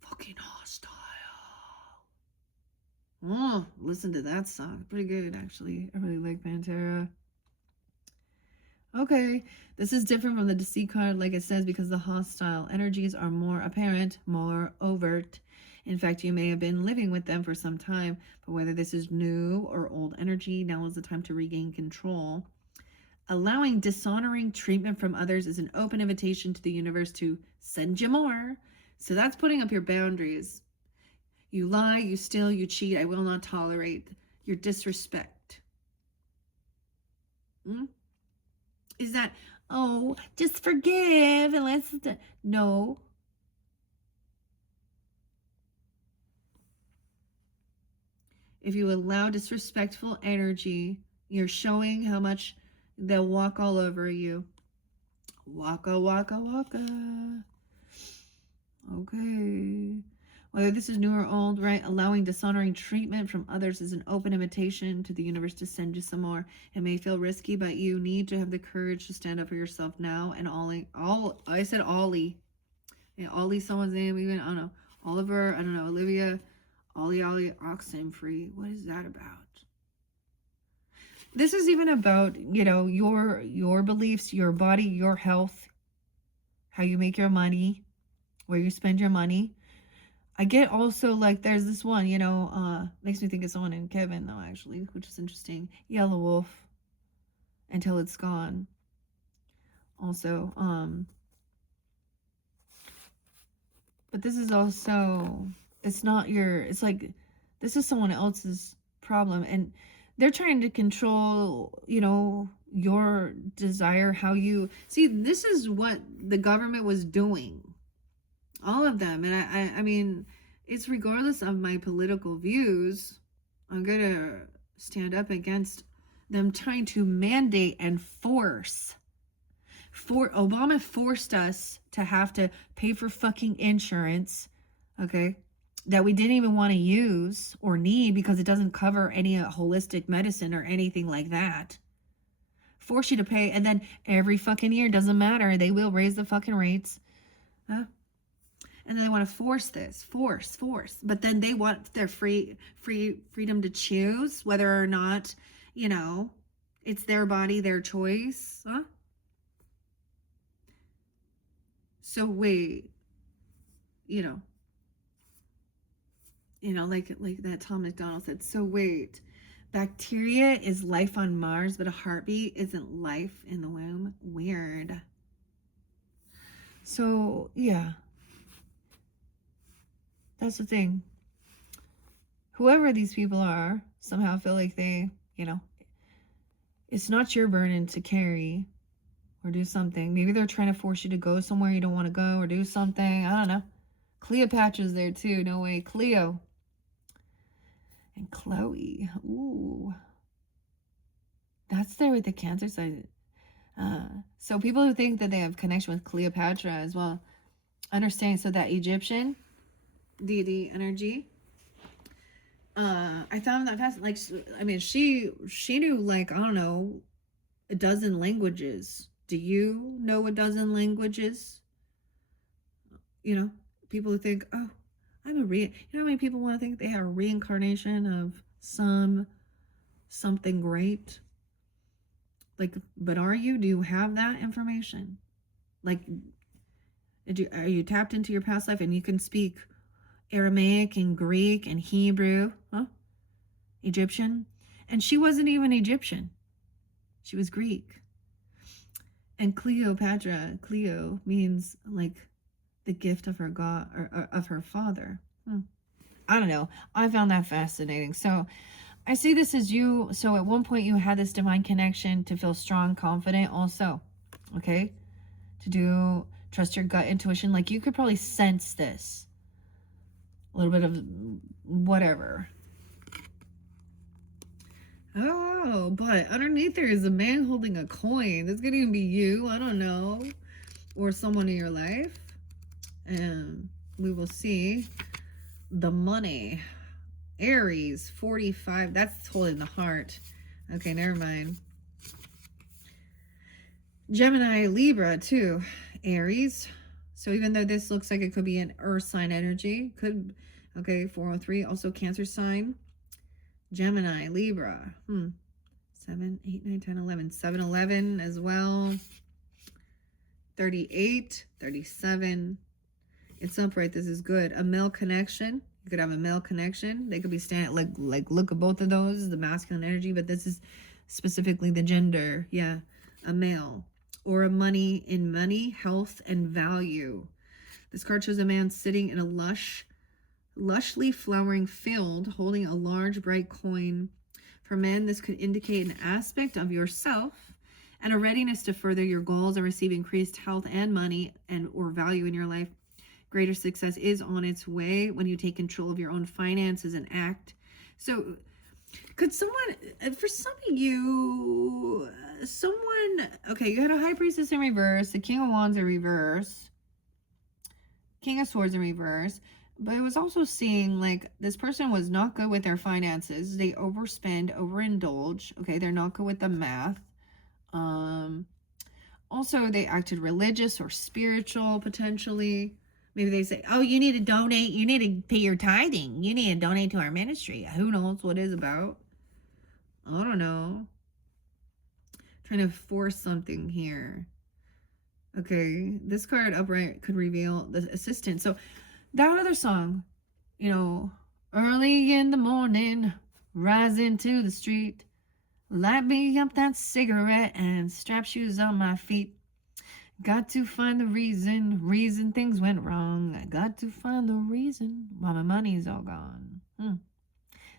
Fucking hostile. Oh, listen to that song. Pretty good, actually. I really like Pantera. Okay, this is different from the deceit card, like it says, because the hostile energies are more apparent, more overt. In fact, you may have been living with them for some time, but whether this is new or old energy, now is the time to regain control. Allowing dishonoring treatment from others is an open invitation to the universe to send you more. So that's putting up your boundaries. You lie, you steal, you cheat. I will not tolerate your disrespect. Is that, oh, just forgive and let's... No. If you allow disrespectful energy, you're showing how much they'll walk all over you. Waka, waka, waka. Okay. Whether this is new or old, right? Allowing dishonoring treatment from others is an open invitation to the universe to send you some more. It may feel risky, but you need to have the courage to stand up for yourself now. And I said Ollie. Yeah, Ollie, someone's name, even, I don't know. Oliver, I don't know, Olivia, Ollie, Oxenfree. What is that about? This is even about, you know, your beliefs, your body, your health, how you make your money, where you spend your money. I get also, like, there's this one, you know, makes me think of someone named Kevin, though, actually, which is interesting. Yellow Wolf, Until It's Gone. Also, but this is also, it's not it's like, this is someone else's problem, and they're trying to control, you know, your desire, how you see. This is what the government was doing, all of them. And I mean, it's regardless of my political views, I'm gonna stand up against them trying to mandate and force. Obama forced us to have to pay for fucking insurance, okay, that we didn't even want to use or need because it doesn't cover any holistic medicine or anything like that. Force you to pay, and then every fucking year, doesn't matter, they will raise the fucking rates. and then they want to force this, force, but then they want their freedom to choose whether or not, you know, it's their body, their choice. Huh? So wait, you know, like that Tom McDonald said. So wait, bacteria is life on Mars, but a heartbeat isn't life in the womb. Weird. So yeah, that's the thing. Whoever these people are, somehow feel like they, you know, it's not your burden to carry or do something. Maybe they're trying to force you to go somewhere you don't want to go or do something. I don't know. Cleopatra's there too. No way. Cleo. And Chloe. Ooh. That's there with the Cancer side. So people who think that they have connection with Cleopatra as well, understand. So that Egyptian deity energy. I found that fast. Like, I mean, she knew, like, I don't know, a dozen languages. Do you know a dozen languages? You know, people who think, oh, I'm a you know how many people want to think they have a reincarnation of something great? Like, but are you? Do you have that information? Like, are you tapped into your past life and you can speak Aramaic and Greek and Hebrew? Huh? Egyptian? And she wasn't even Egyptian. She was Greek. And Cleopatra, Cleo means like the gift of her god, or of her father. I don't know. I found that fascinating. So I see this as you. So at one point you had this divine connection to feel strong, confident also. Okay. To trust your gut intuition. Like you could probably sense this. A little bit of whatever. Oh, but underneath there is a man holding a coin. This could even be you. I don't know. Or someone in your life. And we will see the money. Aries, 45. That's holding the heart. Okay, never mind. Gemini, Libra, too. Aries. So even though this looks like it could be an earth sign energy, could, okay, 403. Also Cancer sign. Gemini, Libra. 7, 8, 9, 10, 11. 7, 11 as well. 38, 37. It's upright. This is good. A male connection. You could have a male connection. They could be standing, like look at both of those, the masculine energy, but this is specifically the gender. Yeah, a male. Or a money, in money, health, and value. This card shows a man sitting in a lushly flowering field holding a large bright coin. For men, this could indicate an aspect of yourself and a readiness to further your goals and receive increased health and money and or value in your life. Greater success is on its way when you take control of your own finances and act. So could someone, for some of you, okay, you had a high priestess in reverse, the king of wands in reverse, king of swords in reverse, but it was also seeing like this person was not good with their finances. They overspend, overindulge. Okay, they're not good with the math. Also, they acted religious or spiritual potentially. Maybe they say, oh, you need to donate. You need to pay your tithing. You need to donate to our ministry. Who knows what it's about? I don't know. Trying to force something here. Okay, this card upright could reveal the assistant. So that other song, you know, early in the morning, rising to the street, light me up that cigarette and strap shoes on my feet. Got to find the reason things went wrong. I got to find the reason why my money's all gone.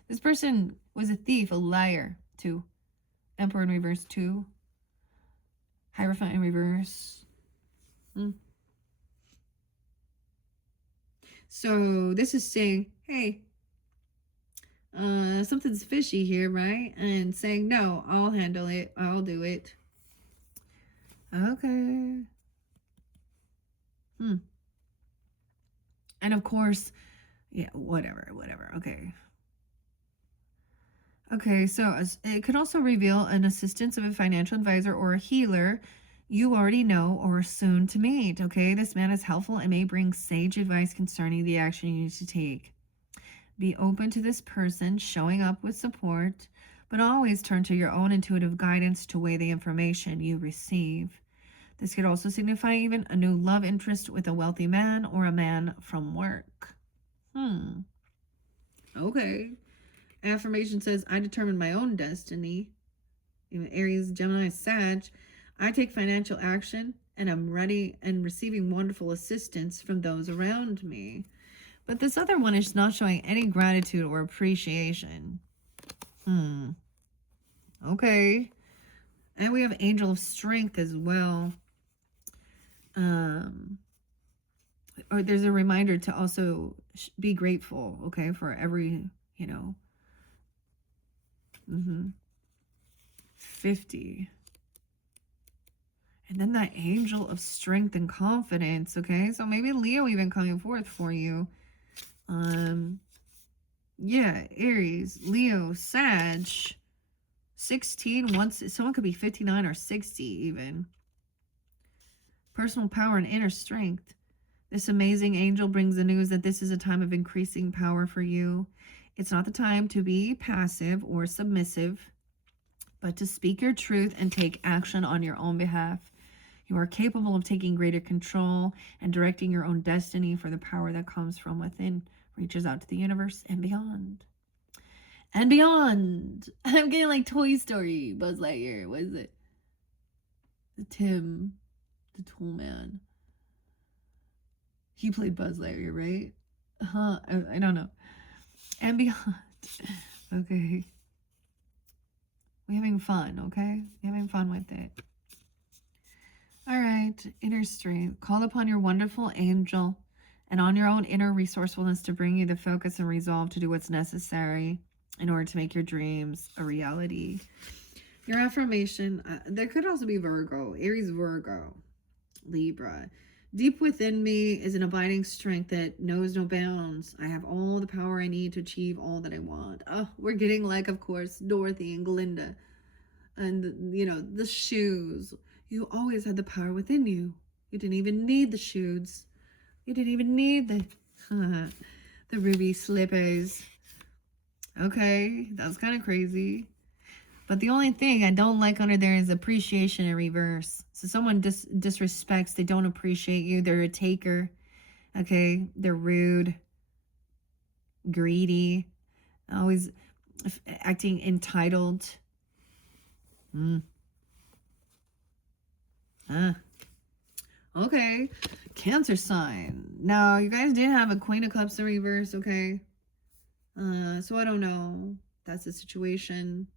This person was a thief, a liar, too. Emperor in reverse, too. Hierophant in reverse. So this is saying, hey, something's fishy here, right? And saying, no, I'll handle it. I'll do it. Okay. And of course, yeah, whatever. Okay. Okay, so it could also reveal an assistance of a financial advisor or a healer you already know or are soon to meet. Okay, this man is helpful and may bring sage advice concerning the action you need to take. Be open to this person showing up with support, but always turn to your own intuitive guidance to weigh the information you receive. This could also signify even a new love interest with a wealthy man or a man from work. Okay. Affirmation says, I determine my own destiny. Aries, Gemini, Sag. I take financial action and I'm ready and receiving wonderful assistance from those around me. But this other one is not showing any gratitude or appreciation. Okay. And we have Angel of Strength as well. Or there's a reminder to also be grateful, okay, for every, 50. And then that Angel of Strength and Confidence, okay? So maybe Leo even coming forth for you. Yeah, Aries, Leo, Sag, 16, once someone could be 59 or 60 even. Personal power and inner strength. This amazing angel brings the news that this is a time of increasing power for you. It's not the time to be passive or submissive, but to speak your truth and take action on your own behalf. You are capable of taking greater control and directing your own destiny, for the power that comes from within reaches out to the universe and beyond. And beyond. I'm getting like Toy Story, Buzz Lightyear. What is it? The Tim, the Tool Man. He played Buzz Lightyear, right? I don't know. And beyond. Okay. We're having fun, okay? We're having fun with it. All right, inner strength. Call upon your wonderful angel and on your own inner resourcefulness to bring you the focus and resolve to do what's necessary in order to make your dreams a reality. Your affirmation, there could also be Virgo, Aries, Virgo, Libra. Deep within me is an abiding strength that knows no bounds. I have all the power I need to achieve all that I want. Oh, we're getting like, of course, Dorothy and Glinda. And, the shoes. You always had the power within you. You didn't even need the shoes. You didn't even need the ruby slippers. Okay, that's kind of crazy. But the only thing I don't like under there is appreciation in reverse. So someone disrespects, they don't appreciate you, they're a taker, okay? They're rude, greedy, always acting entitled. Okay, Cancer sign. Now, you guys did have a Queen of Cups in reverse, okay? So I don't know. That's the situation.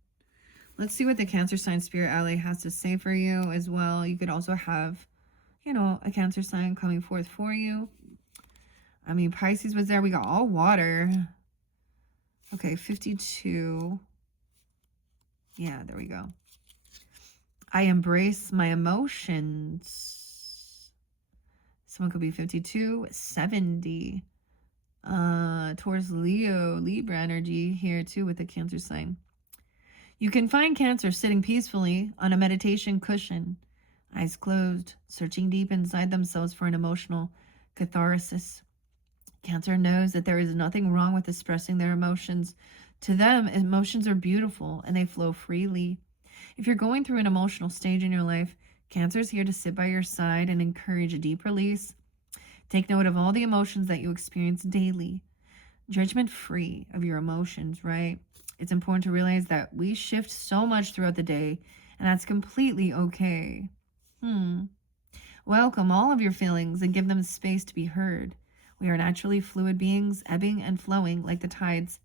Let's see what the Cancer sign spirit ally has to say for you as well. You could also have, a Cancer sign coming forth for you. I mean, Pisces was there. We got all water. Okay, 52. Yeah, there we go. I embrace my emotions. Someone could be 52, 70. Taurus, Leo, Libra energy here too with the Cancer sign. You can find Cancer sitting peacefully on a meditation cushion, eyes closed, searching deep inside themselves for an emotional catharsis. Cancer knows that there is nothing wrong with expressing their emotions. To them, emotions are beautiful and they flow freely. If you're going through an emotional stage in your life, Cancer is here to sit by your side and encourage a deep release. Take note of all the emotions that you experience daily. Judgment free of your emotions, right? It's important to realize that we shift so much throughout the day, and that's completely okay. Welcome all of your feelings and give them space to be heard. We are naturally fluid beings, ebbing and flowing like the tides.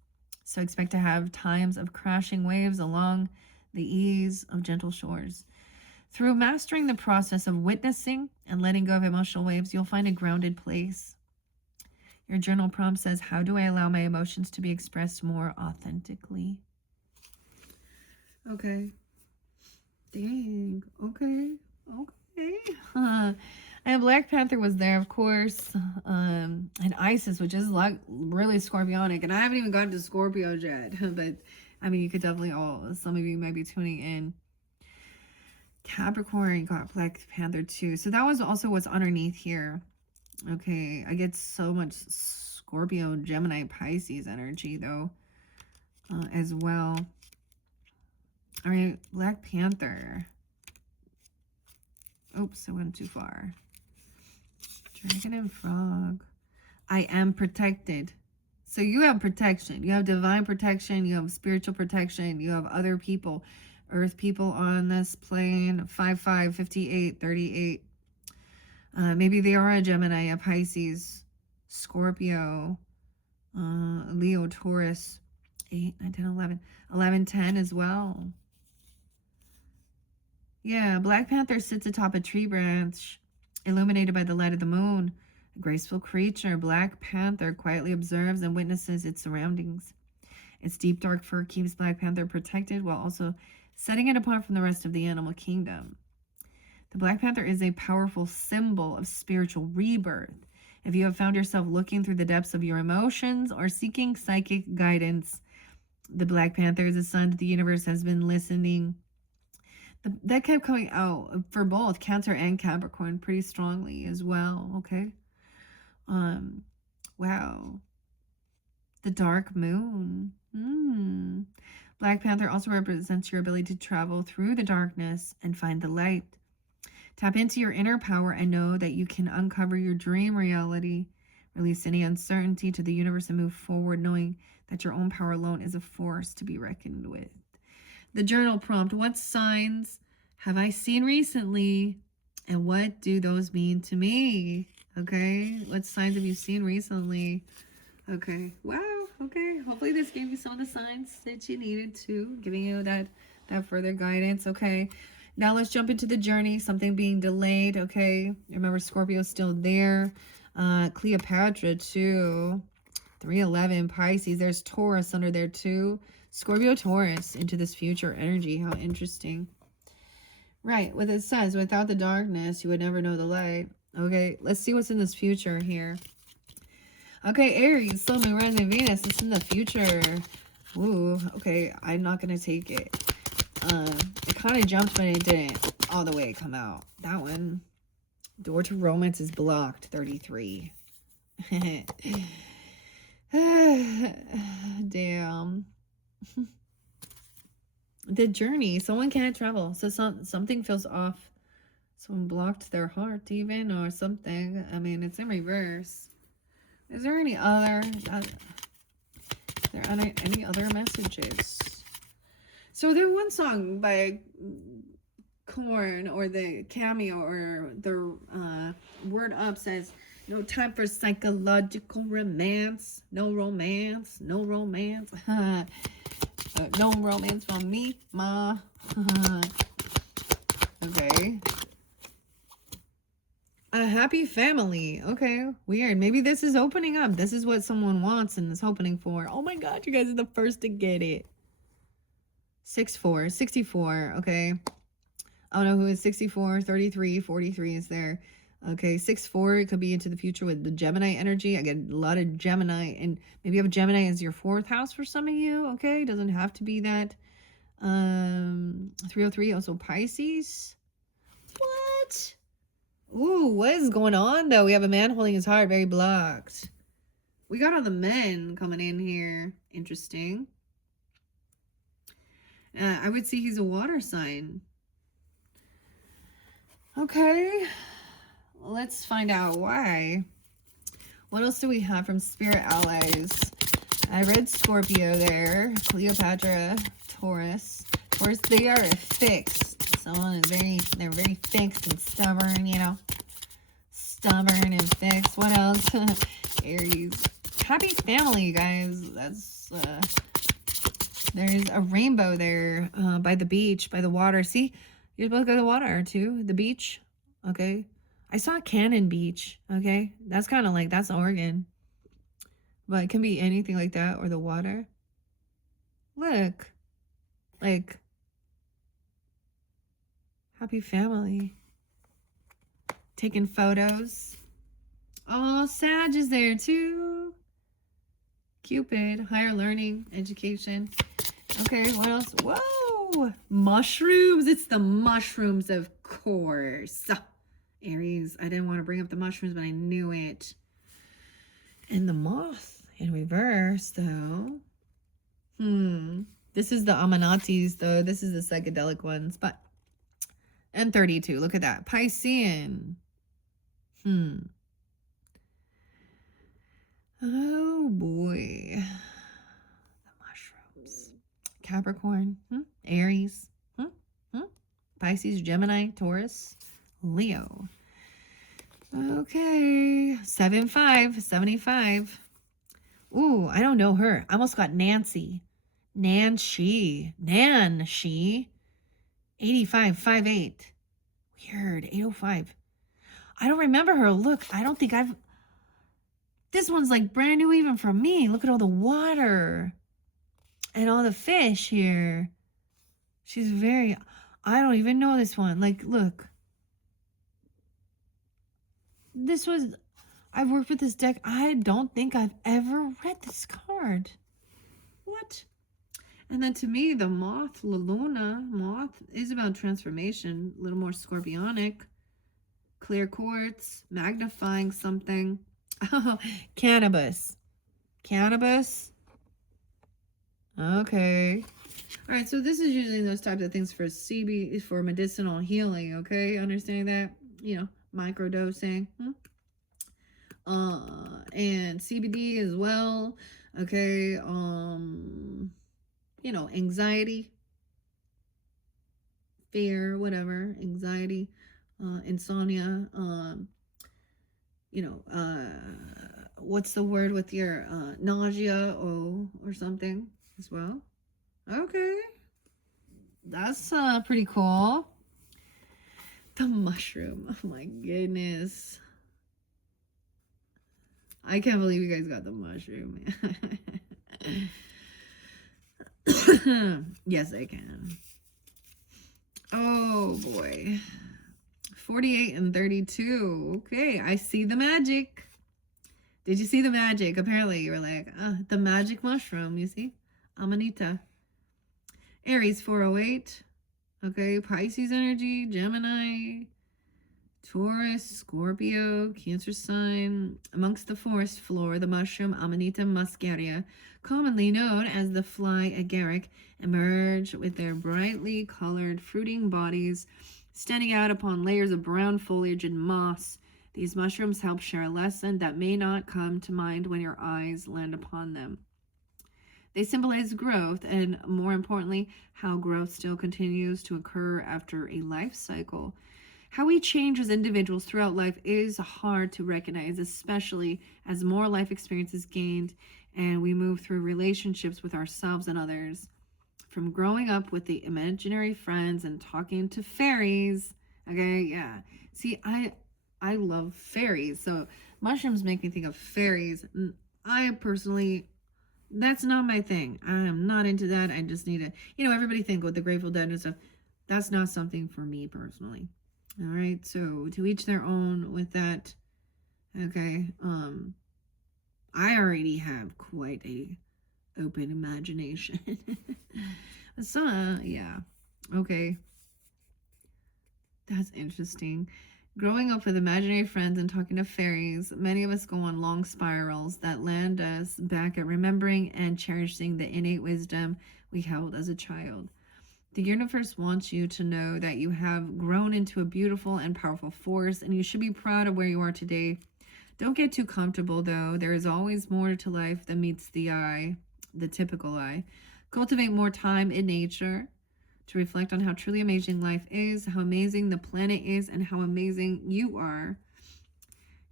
So expect to have times of crashing waves along the ease of gentle shores. Through mastering the process of witnessing and letting go of emotional waves, you'll find a grounded place. Your journal prompt says, how do I allow my emotions to be expressed more authentically? Okay. Dang. Okay. And Black Panther was there, of course. And Isis, which is like really Scorpionic. And I haven't even gotten to Scorpio yet. But, I mean, you could definitely, some of you might be tuning in. Capricorn, you got Black Panther too. So that was also what's underneath here. Okay, I get so much Scorpio, Gemini, Pisces energy though, as well. All right, Black Panther. Oops, I went too far. Dragon and Frog. I am protected. So you have protection. You have divine protection. You have spiritual protection. You have other people, earth people on this plane. 5'5", 58, 38. Maybe they are a Gemini, a Pisces, Scorpio, Leo, Taurus, 8, 9, 10, 11. 11, 10 as well. Yeah, Black Panther sits atop a tree branch, illuminated by the light of the moon. A graceful creature, Black Panther quietly observes and witnesses its surroundings. Its deep dark fur keeps Black Panther protected while also setting it apart from the rest of the animal kingdom. The Black Panther is a powerful symbol of spiritual rebirth. If you have found yourself looking through the depths of your emotions or seeking psychic guidance, the Black Panther is a sign that the universe has been listening. That kept coming out for both Cancer and Capricorn pretty strongly as well, okay? Wow. The dark moon. Black Panther also represents your ability to travel through the darkness and find the light. Tap into your inner power and know that you can uncover your dream reality, release any uncertainty to the universe, and move forward knowing that your own power alone is a force to be reckoned with. The journal prompt: what signs have I seen recently, and what do those mean to me? Okay, what signs have you seen recently? Okay, wow, okay. Hopefully this gave you some of the signs that you needed to, giving you that further guidance. Okay, now let's jump into the journey. Something being delayed. Okay, remember Scorpio's still there. Cleopatra too. 311 Pisces. There's Taurus under there too. Scorpio, Taurus into this future energy. How interesting. Right, what it says, without the darkness, you would never know the light. Okay, let's see what's in this future here. Okay, Aries, Sun, Moon, Rising, Venus. It's in the future. Ooh, okay, I'm not going to take it. It kind of jumped, but it didn't all the way come out. That one. Door to romance is blocked. 33. Damn. The journey. Someone can't travel. So something feels off. Someone blocked their heart even or something. I mean, it's in reverse. Is there any other any other messages? So there's one song by Korn, or the cameo, or the word up says, no time for psychological romance. No romance. No romance. No romance from me, ma. Okay. A happy family. Okay, weird. Maybe this is opening up. This is what someone wants and is hoping for. Oh my god, you guys are the first to get it. 6'4", 64. Okay. I don't know who is 64, 33, 43 is there. Okay, 6'4", it could be into the future with the Gemini energy. I get a lot of Gemini, and maybe you have Gemini as your 4th house for some of you. Okay, doesn't have to be that. 303, also Pisces. What? Ooh, what is going on though? We have a man holding his heart, very blocked. We got all the men coming in here. Interesting. I would say he's a water sign. Okay. Let's find out why. What else do we have from Spirit Allies? I read Scorpio there. Cleopatra, Taurus. Taurus, they are fixed. Someone is they're very fixed and stubborn, you know. Stubborn and fixed. What else? Aries. Happy family, you guys. That's, there's a rainbow there by the beach, by the water. See? You're supposed to go to the water, too. The beach. Okay. I saw Cannon Beach. Okay. That's kind of like, that's Oregon. But it can be anything like that, or the water. Look. Like, happy family. Taking photos. Oh, Sag is there too. Cupid, higher learning, education. Okay, what else? Whoa, Oh, mushrooms. It's the mushrooms, of course. Aries, I didn't want to bring up the mushrooms, but I knew it. And the moth in reverse, though. This is the Amannates, though. This is the psychedelic ones. But, and 32. Look at that. Piscean. Oh, boy. The mushrooms. Capricorn. Aries. Pisces, Gemini, Taurus, Leo. Okay. 75. Ooh, I don't know her. I almost got Nancy. Nancy. 85, 5'8". Weird. 805. I don't remember her. Look, I don't think I've... This one's like brand new even for me. Look at all the water. And all the fish here. She's very... I don't even know this one. Like, look. This was... I've worked with this deck. I don't think I've ever read this card. What? And then to me, the moth, La Luna, moth is about transformation. A little more scorpionic. Clear quartz. Magnifying something. Oh, cannabis. Cannabis. Okay. All right, so this is usually those types of things for CB, for medicinal healing, okay? Understand that? You know, microdosing. And CBD as well, okay? You know, anxiety, fear, whatever, anxiety, insomnia, you know, what's the word with your nausea or something as well? Okay. That's pretty cool. The mushroom. Oh my goodness. I can't believe you guys got the mushroom. Yes, I can. Oh boy. 48 and 32. Okay, I see the magic. Did you see the magic? Apparently you were like, the magic mushroom, you see? Amanita. Aries 408. Okay, Pisces energy, Gemini, Taurus, Scorpio, Cancer sign. Amongst the forest floor, the mushroom Amanita muscaria, commonly known as the fly agaric, emerge with their brightly colored fruiting bodies standing out upon layers of brown foliage and moss. These mushrooms help share a lesson that may not come to mind when your eyes land upon them. They symbolize growth and, more importantly, how growth still continues to occur after a life cycle. How we change as individuals throughout life is hard to recognize, especially as more life experience is gained and we move through relationships with ourselves and others. From growing up with the imaginary friends and talking to fairies. Okay, yeah. See, I love fairies. So mushrooms make me think of fairies. I personally, that's not my thing. I am not into that. I just need to, you know, everybody think with the Grateful Dead and stuff. That's not something for me personally. All right, so to each their own with that. Okay, I already have quite a open imagination. So, yeah. Okay. That's interesting. Growing up with imaginary friends and talking to fairies, many of us go on long spirals that land us back at remembering and cherishing the innate wisdom we held as a child. The universe wants you to know that you have grown into a beautiful and powerful force, and you should be proud of where you are today. Don't get too comfortable, though. There is always more to life than meets the eye, the typical eye. Cultivate more time in nature to reflect on how truly amazing life is, how amazing the planet is, and how amazing you are.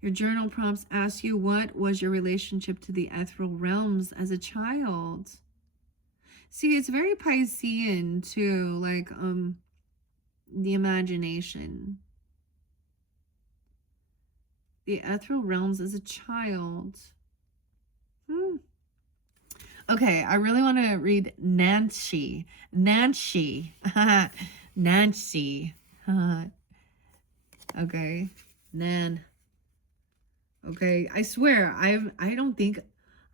Your journal prompts ask you, what was your relationship to the ethereal realms as a child? See, it's very Piscean too, like the imagination. The ethereal realms as a child. Okay, I really want to read Nancy. Nancy. Nancy. Okay. Nan. Okay, I swear, I don't think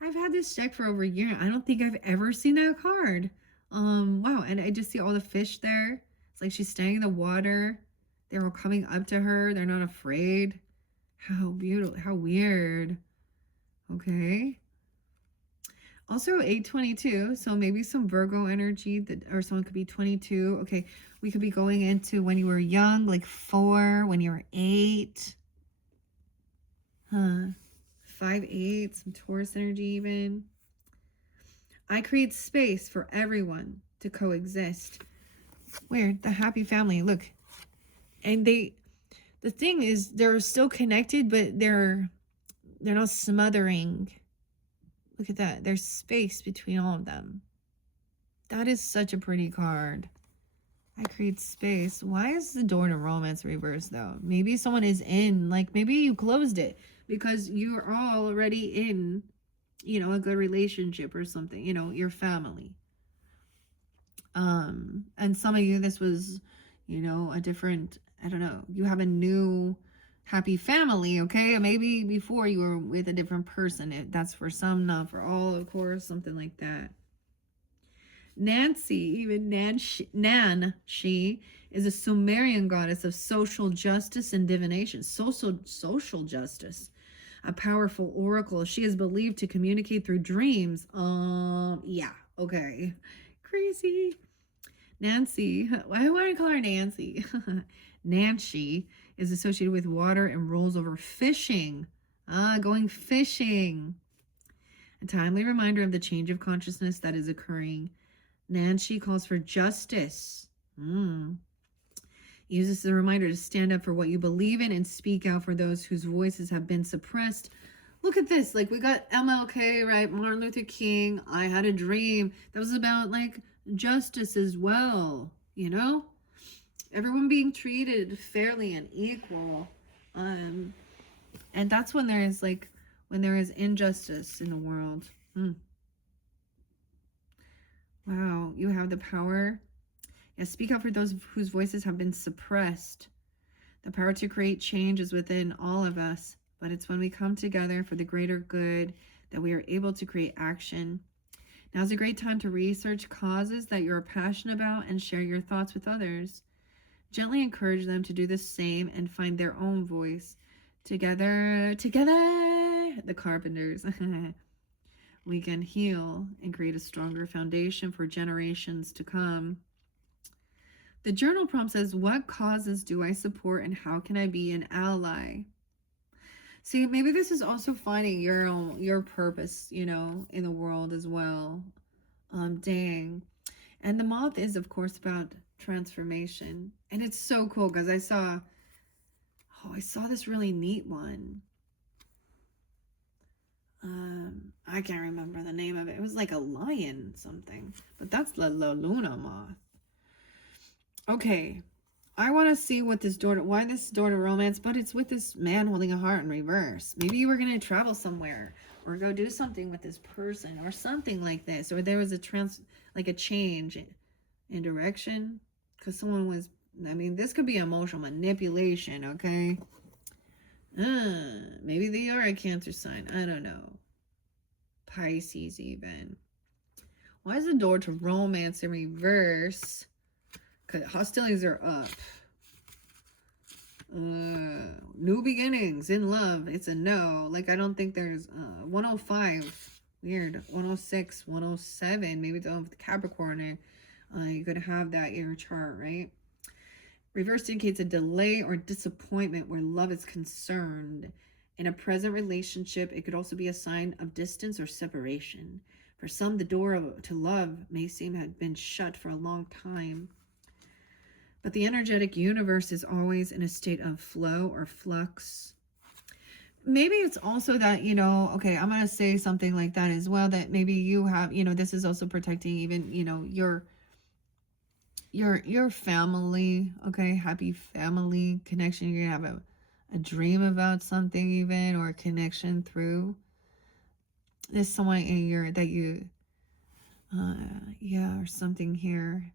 I've had this deck for over a year. I don't think I've ever seen that card. Wow, and I just see all the fish there. It's like she's staying in the water. They're all coming up to her. They're not afraid. How beautiful. How weird. Okay. Also 822, so maybe some Virgo energy that, or someone could be 22. Okay, we could be going into when you were young, like 4, when you were 8. Huh. 5, 8, some Taurus energy even. I create space for everyone to coexist. Weird. The happy family. Look. And the thing is they're still connected, but they're not smothering. Look at that. There's space between all of them. That is such a pretty card. I create space. Why is the door to romance reversed though? Maybe someone is in, like maybe you closed it because you're all already in, you know, a good relationship or something, you know, your family. And some of you, this was, you know, a different, I don't know, you have a new happy family, okay? Maybe before you were with a different person. That's for some, not for all, of course, something like that. Nancy, even Nan, she is a Sumerian goddess of social justice and divination. Social justice. A powerful oracle. She is believed to communicate through dreams. Yeah, okay. Crazy. Nancy. Why do I call her Nancy? Nancy is associated with water and rolls over fishing. Going fishing. A timely reminder of the change of consciousness that is occurring. Nancy calls for justice. Use this as a reminder to stand up for what you believe in and speak out for those whose voices have been suppressed. Look at this. Like, we got MLK, right? Martin Luther King. I had a dream. That was about, like, justice as well, you know? Everyone being treated fairly and equal. And that's when there is, like, when there is injustice in the world. Wow, you have the power. Yeah, speak out for those whose voices have been suppressed. The power to create change is within all of us, but it's when we come together for the greater good that we are able to create action. Now's a great time to research causes that you're passionate about and share your thoughts with others. Gently encourage them to do the same and find their own voice. Together, the carpenters. We can heal and create a stronger foundation for generations to come. The journal prompt says, what causes do I support and how can I be an ally? See, maybe this is also finding your purpose, you know, in the world as well. Dang. And the moth is, of course, about transformation. And it's so cool because I saw this really neat one. I can't remember the name of it. It was like a lion something. But that's the La Luna moth. Okay. I want to see what why this door to romance, but it's with this man holding a heart in reverse. Maybe you were going to travel somewhere or go do something with this person or something like this. Or there was a change in direction because someone was, I mean, this could be emotional manipulation, okay? Maybe they are a Cancer sign. I don't know. Pisces even. Why is the door to romance in reverse? Because hostilities are up. New beginnings in love. It's a no. Like, I don't think there's 105. Weird. 106, 107. Maybe it's with Capricorn. You could have that in your chart, right? Reverse indicates a delay or disappointment where love is concerned. In a present relationship, it could also be a sign of distance or separation. For some, the door to love may seem to have been shut for a long time. But the energetic universe is always in a state of flow or flux. Maybe it's also that, you know, okay, I'm going to say something like that as well, that maybe you have, you know, this is also protecting even, you know, your family, okay, happy family connection. You're going to have a dream about something even, or a connection through. There's someone in yeah, or something here.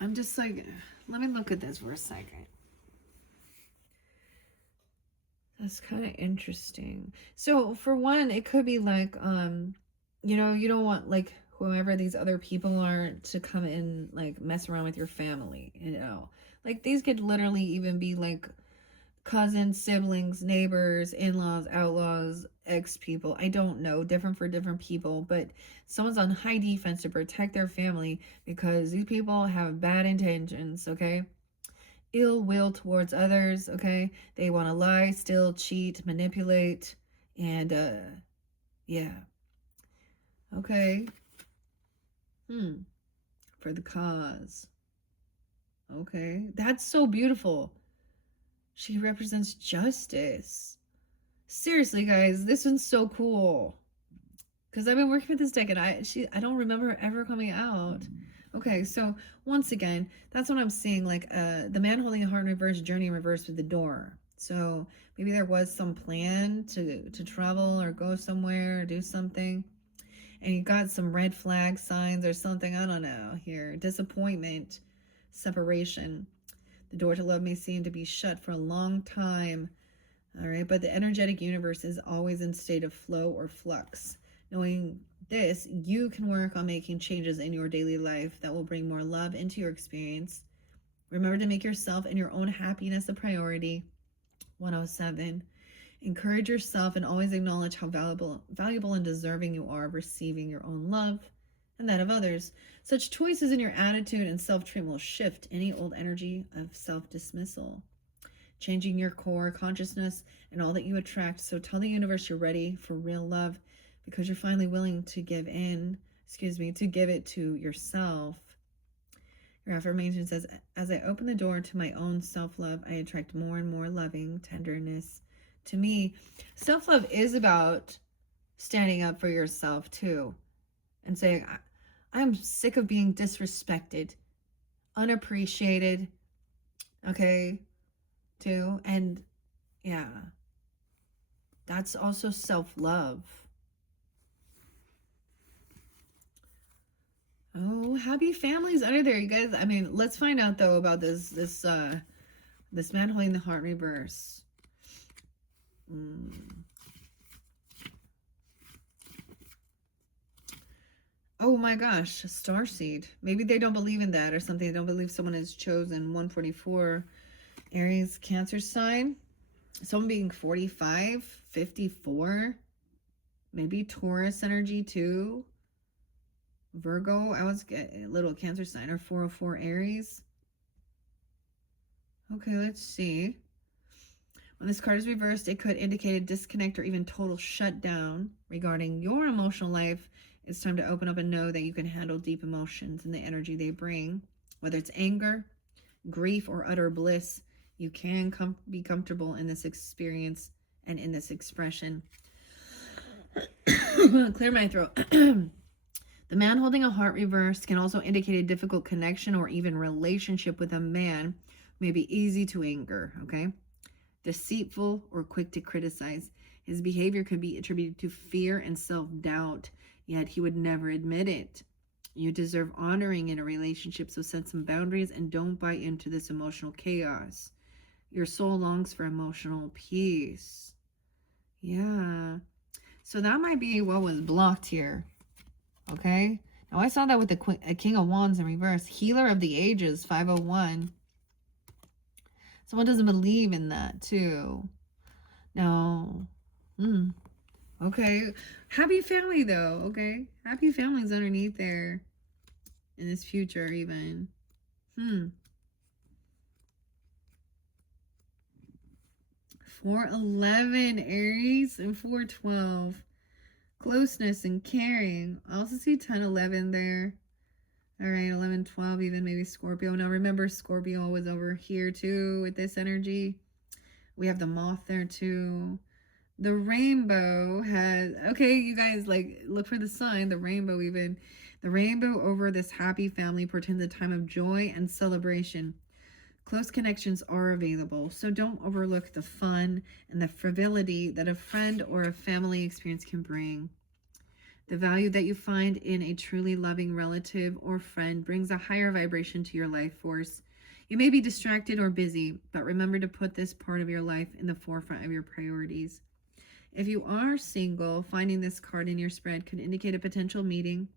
I'm I'm just like, let me look at this for a second. That's kind of interesting. So for one, it could be like, you know, you don't want like whoever these other people are to come in like mess around with your family, you know. Like these could literally even be like cousins, siblings, neighbors, in-laws, outlaws, ex people. I don't know, different for different people, but someone's on high defense to protect their family because these people have bad intentions, okay? Ill will towards others, okay? They want to lie, steal, cheat, manipulate, and yeah. Okay. For the cause. Okay. That's so beautiful. She represents justice. Seriously, guys, this one's so cool. Because I've been working with this deck and I don't remember her ever coming out. Okay, so once again, that's what I'm seeing. Like the man holding a heart in reverse, journey in reverse with the door. So maybe there was some plan to travel or go somewhere or do something. And you got some red flag signs or something. I don't know here. Disappointment, separation. The door to love may seem to be shut for a long time. All right, but the energetic universe is always in state of flow or flux. Knowing this, you can work on making changes in your daily life that will bring more love into your experience. Remember to make yourself and your own happiness a priority. 107. Encourage yourself and always acknowledge how valuable and deserving you are of receiving your own love and that of others. Such choices in your attitude and self-treatment will shift any old energy of self-dismissal, changing your core consciousness and all that you attract. So tell the universe you're ready for real love because you're finally willing to give it to yourself. Your affirmation says, as I open the door to my own self-love, I attract more and more loving tenderness. To me, self-love is about standing up for yourself too and saying, I'm sick of being disrespected, unappreciated, okay, too. And yeah, that's also self-love. Oh, happy families under there, you guys. I mean, let's find out though about this man holding the heart reverse. Oh my gosh, a starseed. Maybe they don't believe in that or something. They don't believe someone is chosen. 144, Aries, Cancer sign. Someone being 45, 54. Maybe Taurus energy too. Virgo, I was a little Cancer sign, or 404 Aries. Okay, let's see. When this card is reversed, it could indicate a disconnect or even total shutdown regarding your emotional life. It's time to open up and know that you can handle deep emotions and the energy they bring. Whether it's anger, grief, or utter bliss, you can be comfortable in this experience and in this expression. Clear my throat. The man holding a heart reversed can also indicate a difficult connection or even relationship with a man who may be easy to anger, okay? Deceitful or quick to criticize. His behavior could be attributed to fear and self-doubt, yet he would never admit it. You deserve honoring in a relationship, so set some boundaries and don't buy into this emotional chaos. Your soul longs for emotional peace. Yeah. So that might be what was blocked here. Okay. Now I saw that with the King of Wands in reverse. Healer of the Ages, 501. Someone doesn't believe in that too. No. Okay. Happy family though. Okay. Happy families underneath there. In this future even. 411 Aries and 412. Closeness and caring. I also see 1011 there. All right, 11, 12, even maybe Scorpio. Now remember, Scorpio was over here too with this energy. We have the moth there too. The rainbow has, okay, you guys, like, look for the sign, the rainbow even. The rainbow over this happy family portends a time of joy and celebration. Close connections are available, so don't overlook the fun and the frivolity that a friend or a family experience can bring. The value that you find in a truly loving relative or friend brings a higher vibration to your life force. You may be distracted or busy, but remember to put this part of your life in the forefront of your priorities. If you are single, finding this card in your spread could indicate a potential meeting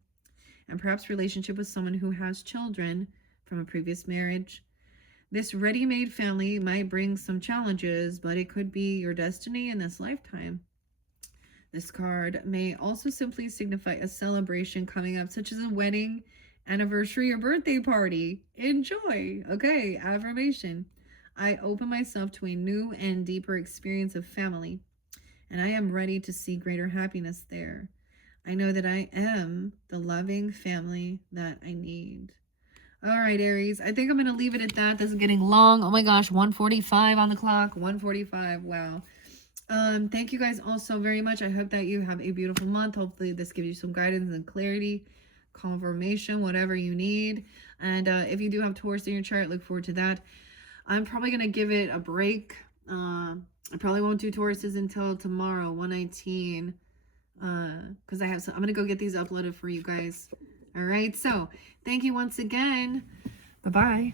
and perhaps relationship with someone who has children from a previous marriage. This ready-made family might bring some challenges, but it could be your destiny in this lifetime. This card may also simply signify a celebration coming up, such as a wedding, anniversary, or birthday party. Enjoy. Okay, affirmation. I open myself to a new and deeper experience of family, and I am ready to see greater happiness there. I know that I am the loving family that I need. All right, Aries. I think I'm going to leave it at that. This is getting long. Oh my gosh, 1:45 on the clock. 1:45. Wow. Thank you guys all so very much. I hope that you have a beautiful month. Hopefully this gives you some guidance and clarity, confirmation, whatever you need. And if you do have Taurus in your chart, look forward to that. I'm probably going to give it a break. I probably won't do Tauruses until tomorrow, 119. Because I'm going to go get these uploaded for you guys. All right. So thank you once again. Bye-bye.